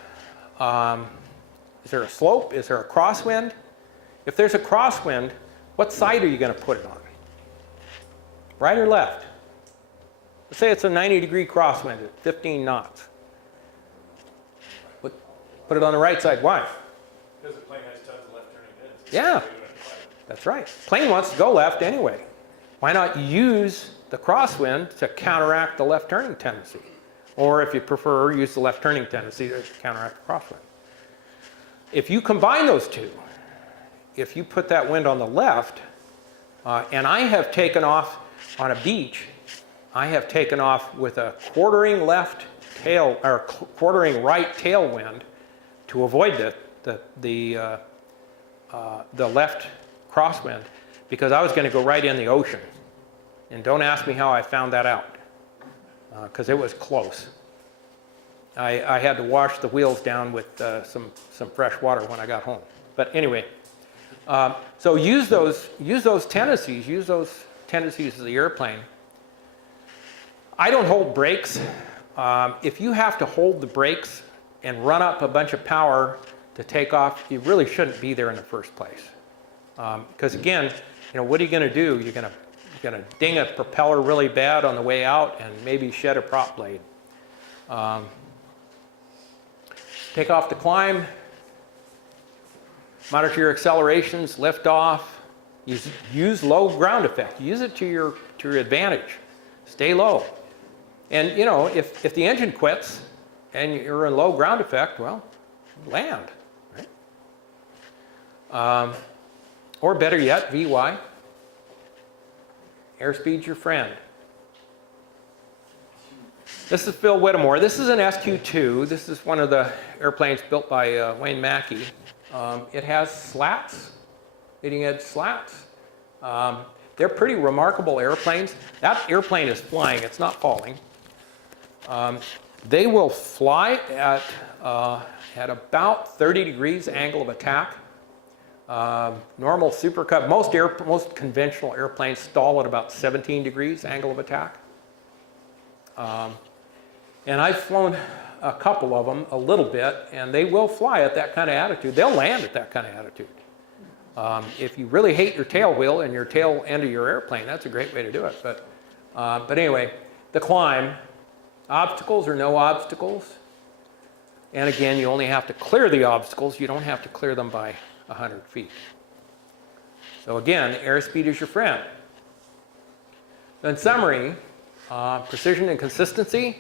Is there a slope? Is there a crosswind? If there's a crosswind, what side are you going to put it on? Right or left? Let's say it's a 90-degree crosswind at 15 knots. Put it on the right side. Why? Because the plane has tons of left turning tendencies. Yeah, that's right. Plane wants to go left anyway. Why not use the crosswind to counteract the left turning tendency? Or if you prefer, use the left turning tendency to counteract the crosswind. If you combine those two, if you put that wind on the left, and I have taken off on a beach, I have taken off with a quartering left tail, or quartering right tailwind to avoid the left crosswind, because I was going to go right in the ocean. And don't ask me how I found that out, because it was close. I had to wash the wheels down with some fresh water when I got home. But anyway, so use those tendencies. Use those tendencies of the airplane. I don't hold brakes. If you have to hold the brakes and run up a bunch of power to take off, you really shouldn't be there in the first place. Because again, what are you going to do? You're going to ding a propeller really bad on the way out and maybe shed a prop blade. Take off to climb. Monitor your accelerations, lift off. Use low ground effect. Use it to your advantage. Stay low. And if the engine quits and you're in low ground effect, well, land, right? Or better yet, VY. Airspeed's your friend. This is Phil Whittemore. This is an SQ-2. This is one of the airplanes built by Wayne Mackey. It has slats, leading edge slats. They're pretty remarkable airplanes. That airplane is flying, it's not falling. They will fly at about 30 degrees angle of attack. Normal Super Cub, most conventional airplanes stall at about 17 degrees angle of attack. And I've flown a couple of them a little bit, and they will fly at that kind of attitude. They'll land at that kind of attitude. If you really hate your tail wheel and your tail end of your airplane, that's a great way to do it. But anyway, the climb, obstacles or no obstacles. And again, you only have to clear the obstacles. You don't have to clear them by 100 feet. So again, airspeed is your friend. In summary, precision and consistency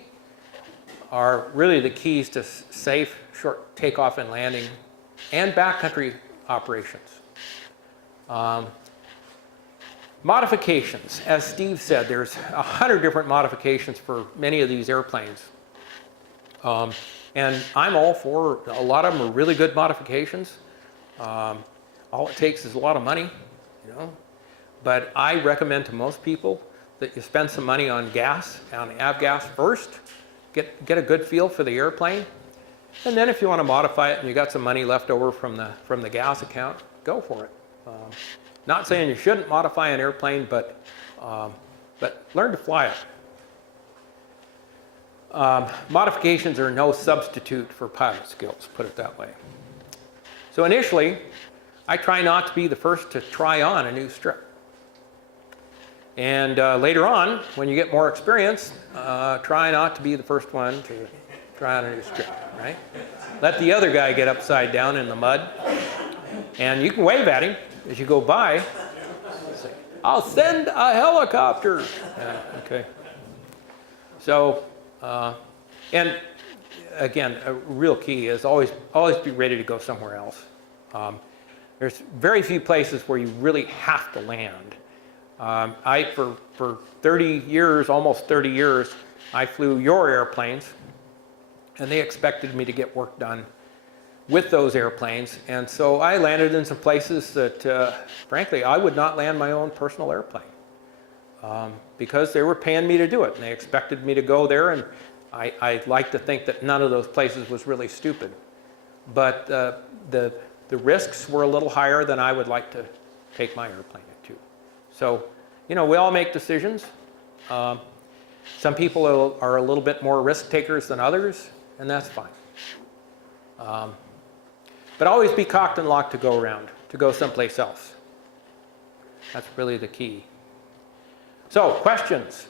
are really the keys to safe, short takeoff and landing and backcountry operations. Modifications, as Steve said, there's 100 different modifications for many of these airplanes. And I'm all for, a lot of them are really good modifications. All it takes is a lot of money, But I recommend to most people that you spend some money on gas, on avgas first, get a good feel for the airplane, and then if you want to modify it and you got some money left over from the gas account, go for it. Not saying you shouldn't modify an airplane, but learn to fly it. Modifications are no substitute for pilot skills, put it that way. So initially, I try not to be the first to try on a new strip. And later on, when you get more experience, try not to be the first one to try on a new strip, right? Let the other guy get upside down in the mud, and you can wave at him as you go by. Say, I'll send a helicopter. Okay. So, and again, a real key is always be ready to go somewhere else. There's very few places where you really have to land. For 30 years, almost 30 years, I flew your airplanes, and they expected me to get work done with those airplanes. And so I landed in some places that, frankly, I would not land my own personal airplane because they were paying me to do it. And they expected me to go there and I like to think that none of those places was really stupid. But the risks were a little higher than I would like to take my airplane to. So, you know, we all make decisions. Some people are a little bit more risk takers than others, and that's fine. But always be cocked and locked to go around, to go someplace else. That's really the key. So, questions?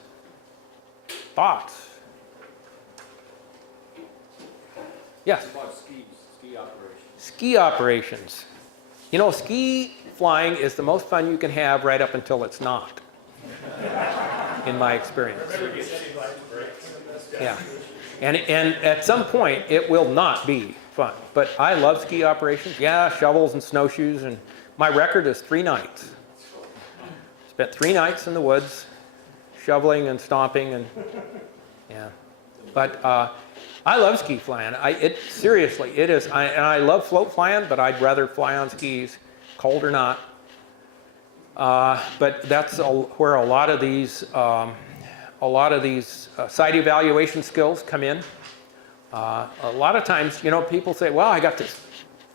Thoughts? Yes? What about ski operations? Ski operations. You know, ski flying is the most fun you can have right up until it's not, in my experience. Yeah. And at some point, it will not be fun. But I love ski operations. Yeah, shovels and snowshoes. And my record is 3 nights. Spent 3 nights in the woods, shoveling and stomping. And yeah. But I love ski flying. Seriously, it is. And I love float flying, but I'd rather fly on skis, cold or not. But that's where a lot of these site evaluation skills come in. A lot of times, you know, people say, well, I got this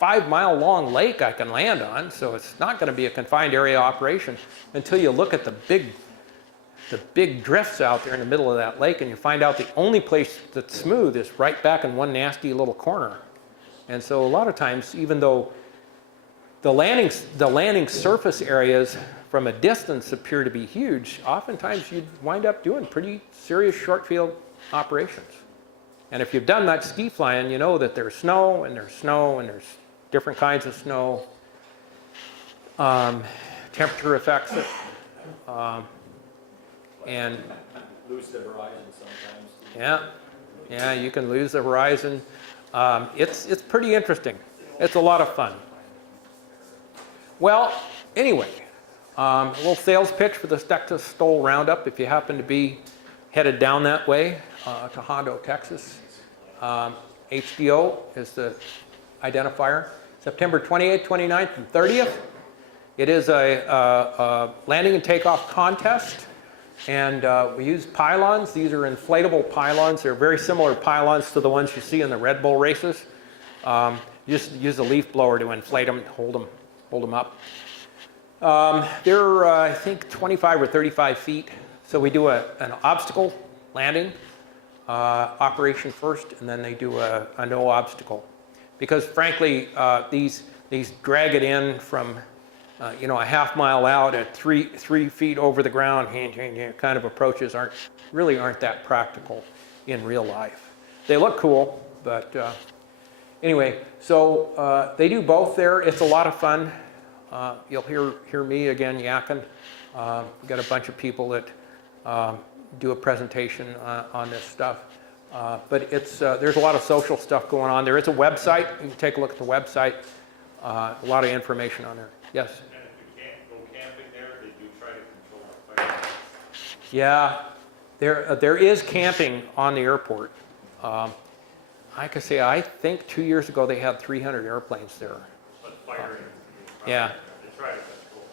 5-mile long lake I can land on, so it's not going to be a confined area operation, until you look at the big drifts out there in the middle of that lake, and you find out the only place that's smooth is right back in one nasty little corner. And so a lot of times, even though the landing surface areas from a distance appear to be huge, oftentimes you wind up doing pretty serious short field operations. And if you've done much ski flying, you know that there's snow, and there's different kinds of snow. Temperature affects it. And Lose the horizon sometimes. yeah, you can lose the horizon. It's pretty interesting. It's a lot of fun. Well, anyway, a little sales pitch for the Texas Stoll Roundup if you happen to be headed down that way to Hondo, Texas. HDO is the identifier. September 28th, 29th, and 30th. It is a landing and takeoff contest. And we use pylons. These are inflatable pylons. They're very similar pylons to the ones you see in the Red Bull races. You just use a leaf blower to inflate them and hold them up. They're, I think, 25 or 35 feet. So we do an obstacle landing operation first, and then they do a no obstacle. Because frankly, these drag it in from a half-mile out at 3 feet over the ground, kind of approaches aren't that practical in real life. They look cool, but anyway, so they do both there. It's a lot of fun. You'll hear me again yakking. We've got a bunch of people that do a presentation on this stuff. But there's a lot of social stuff going on. There is a website. You can take a look at the website. A lot of information on there. Yes? And if we can't go camping there, they do try to control our fire. Yeah, there is camping on the airport. I could say, I think 2 years ago they had 300 airplanes there. But fire. Yeah. They try to control.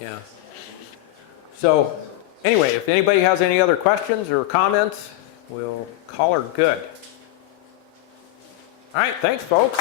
Yeah. So anyway, if anybody has any other questions or comments, we'll call her good. All right, thanks, folks.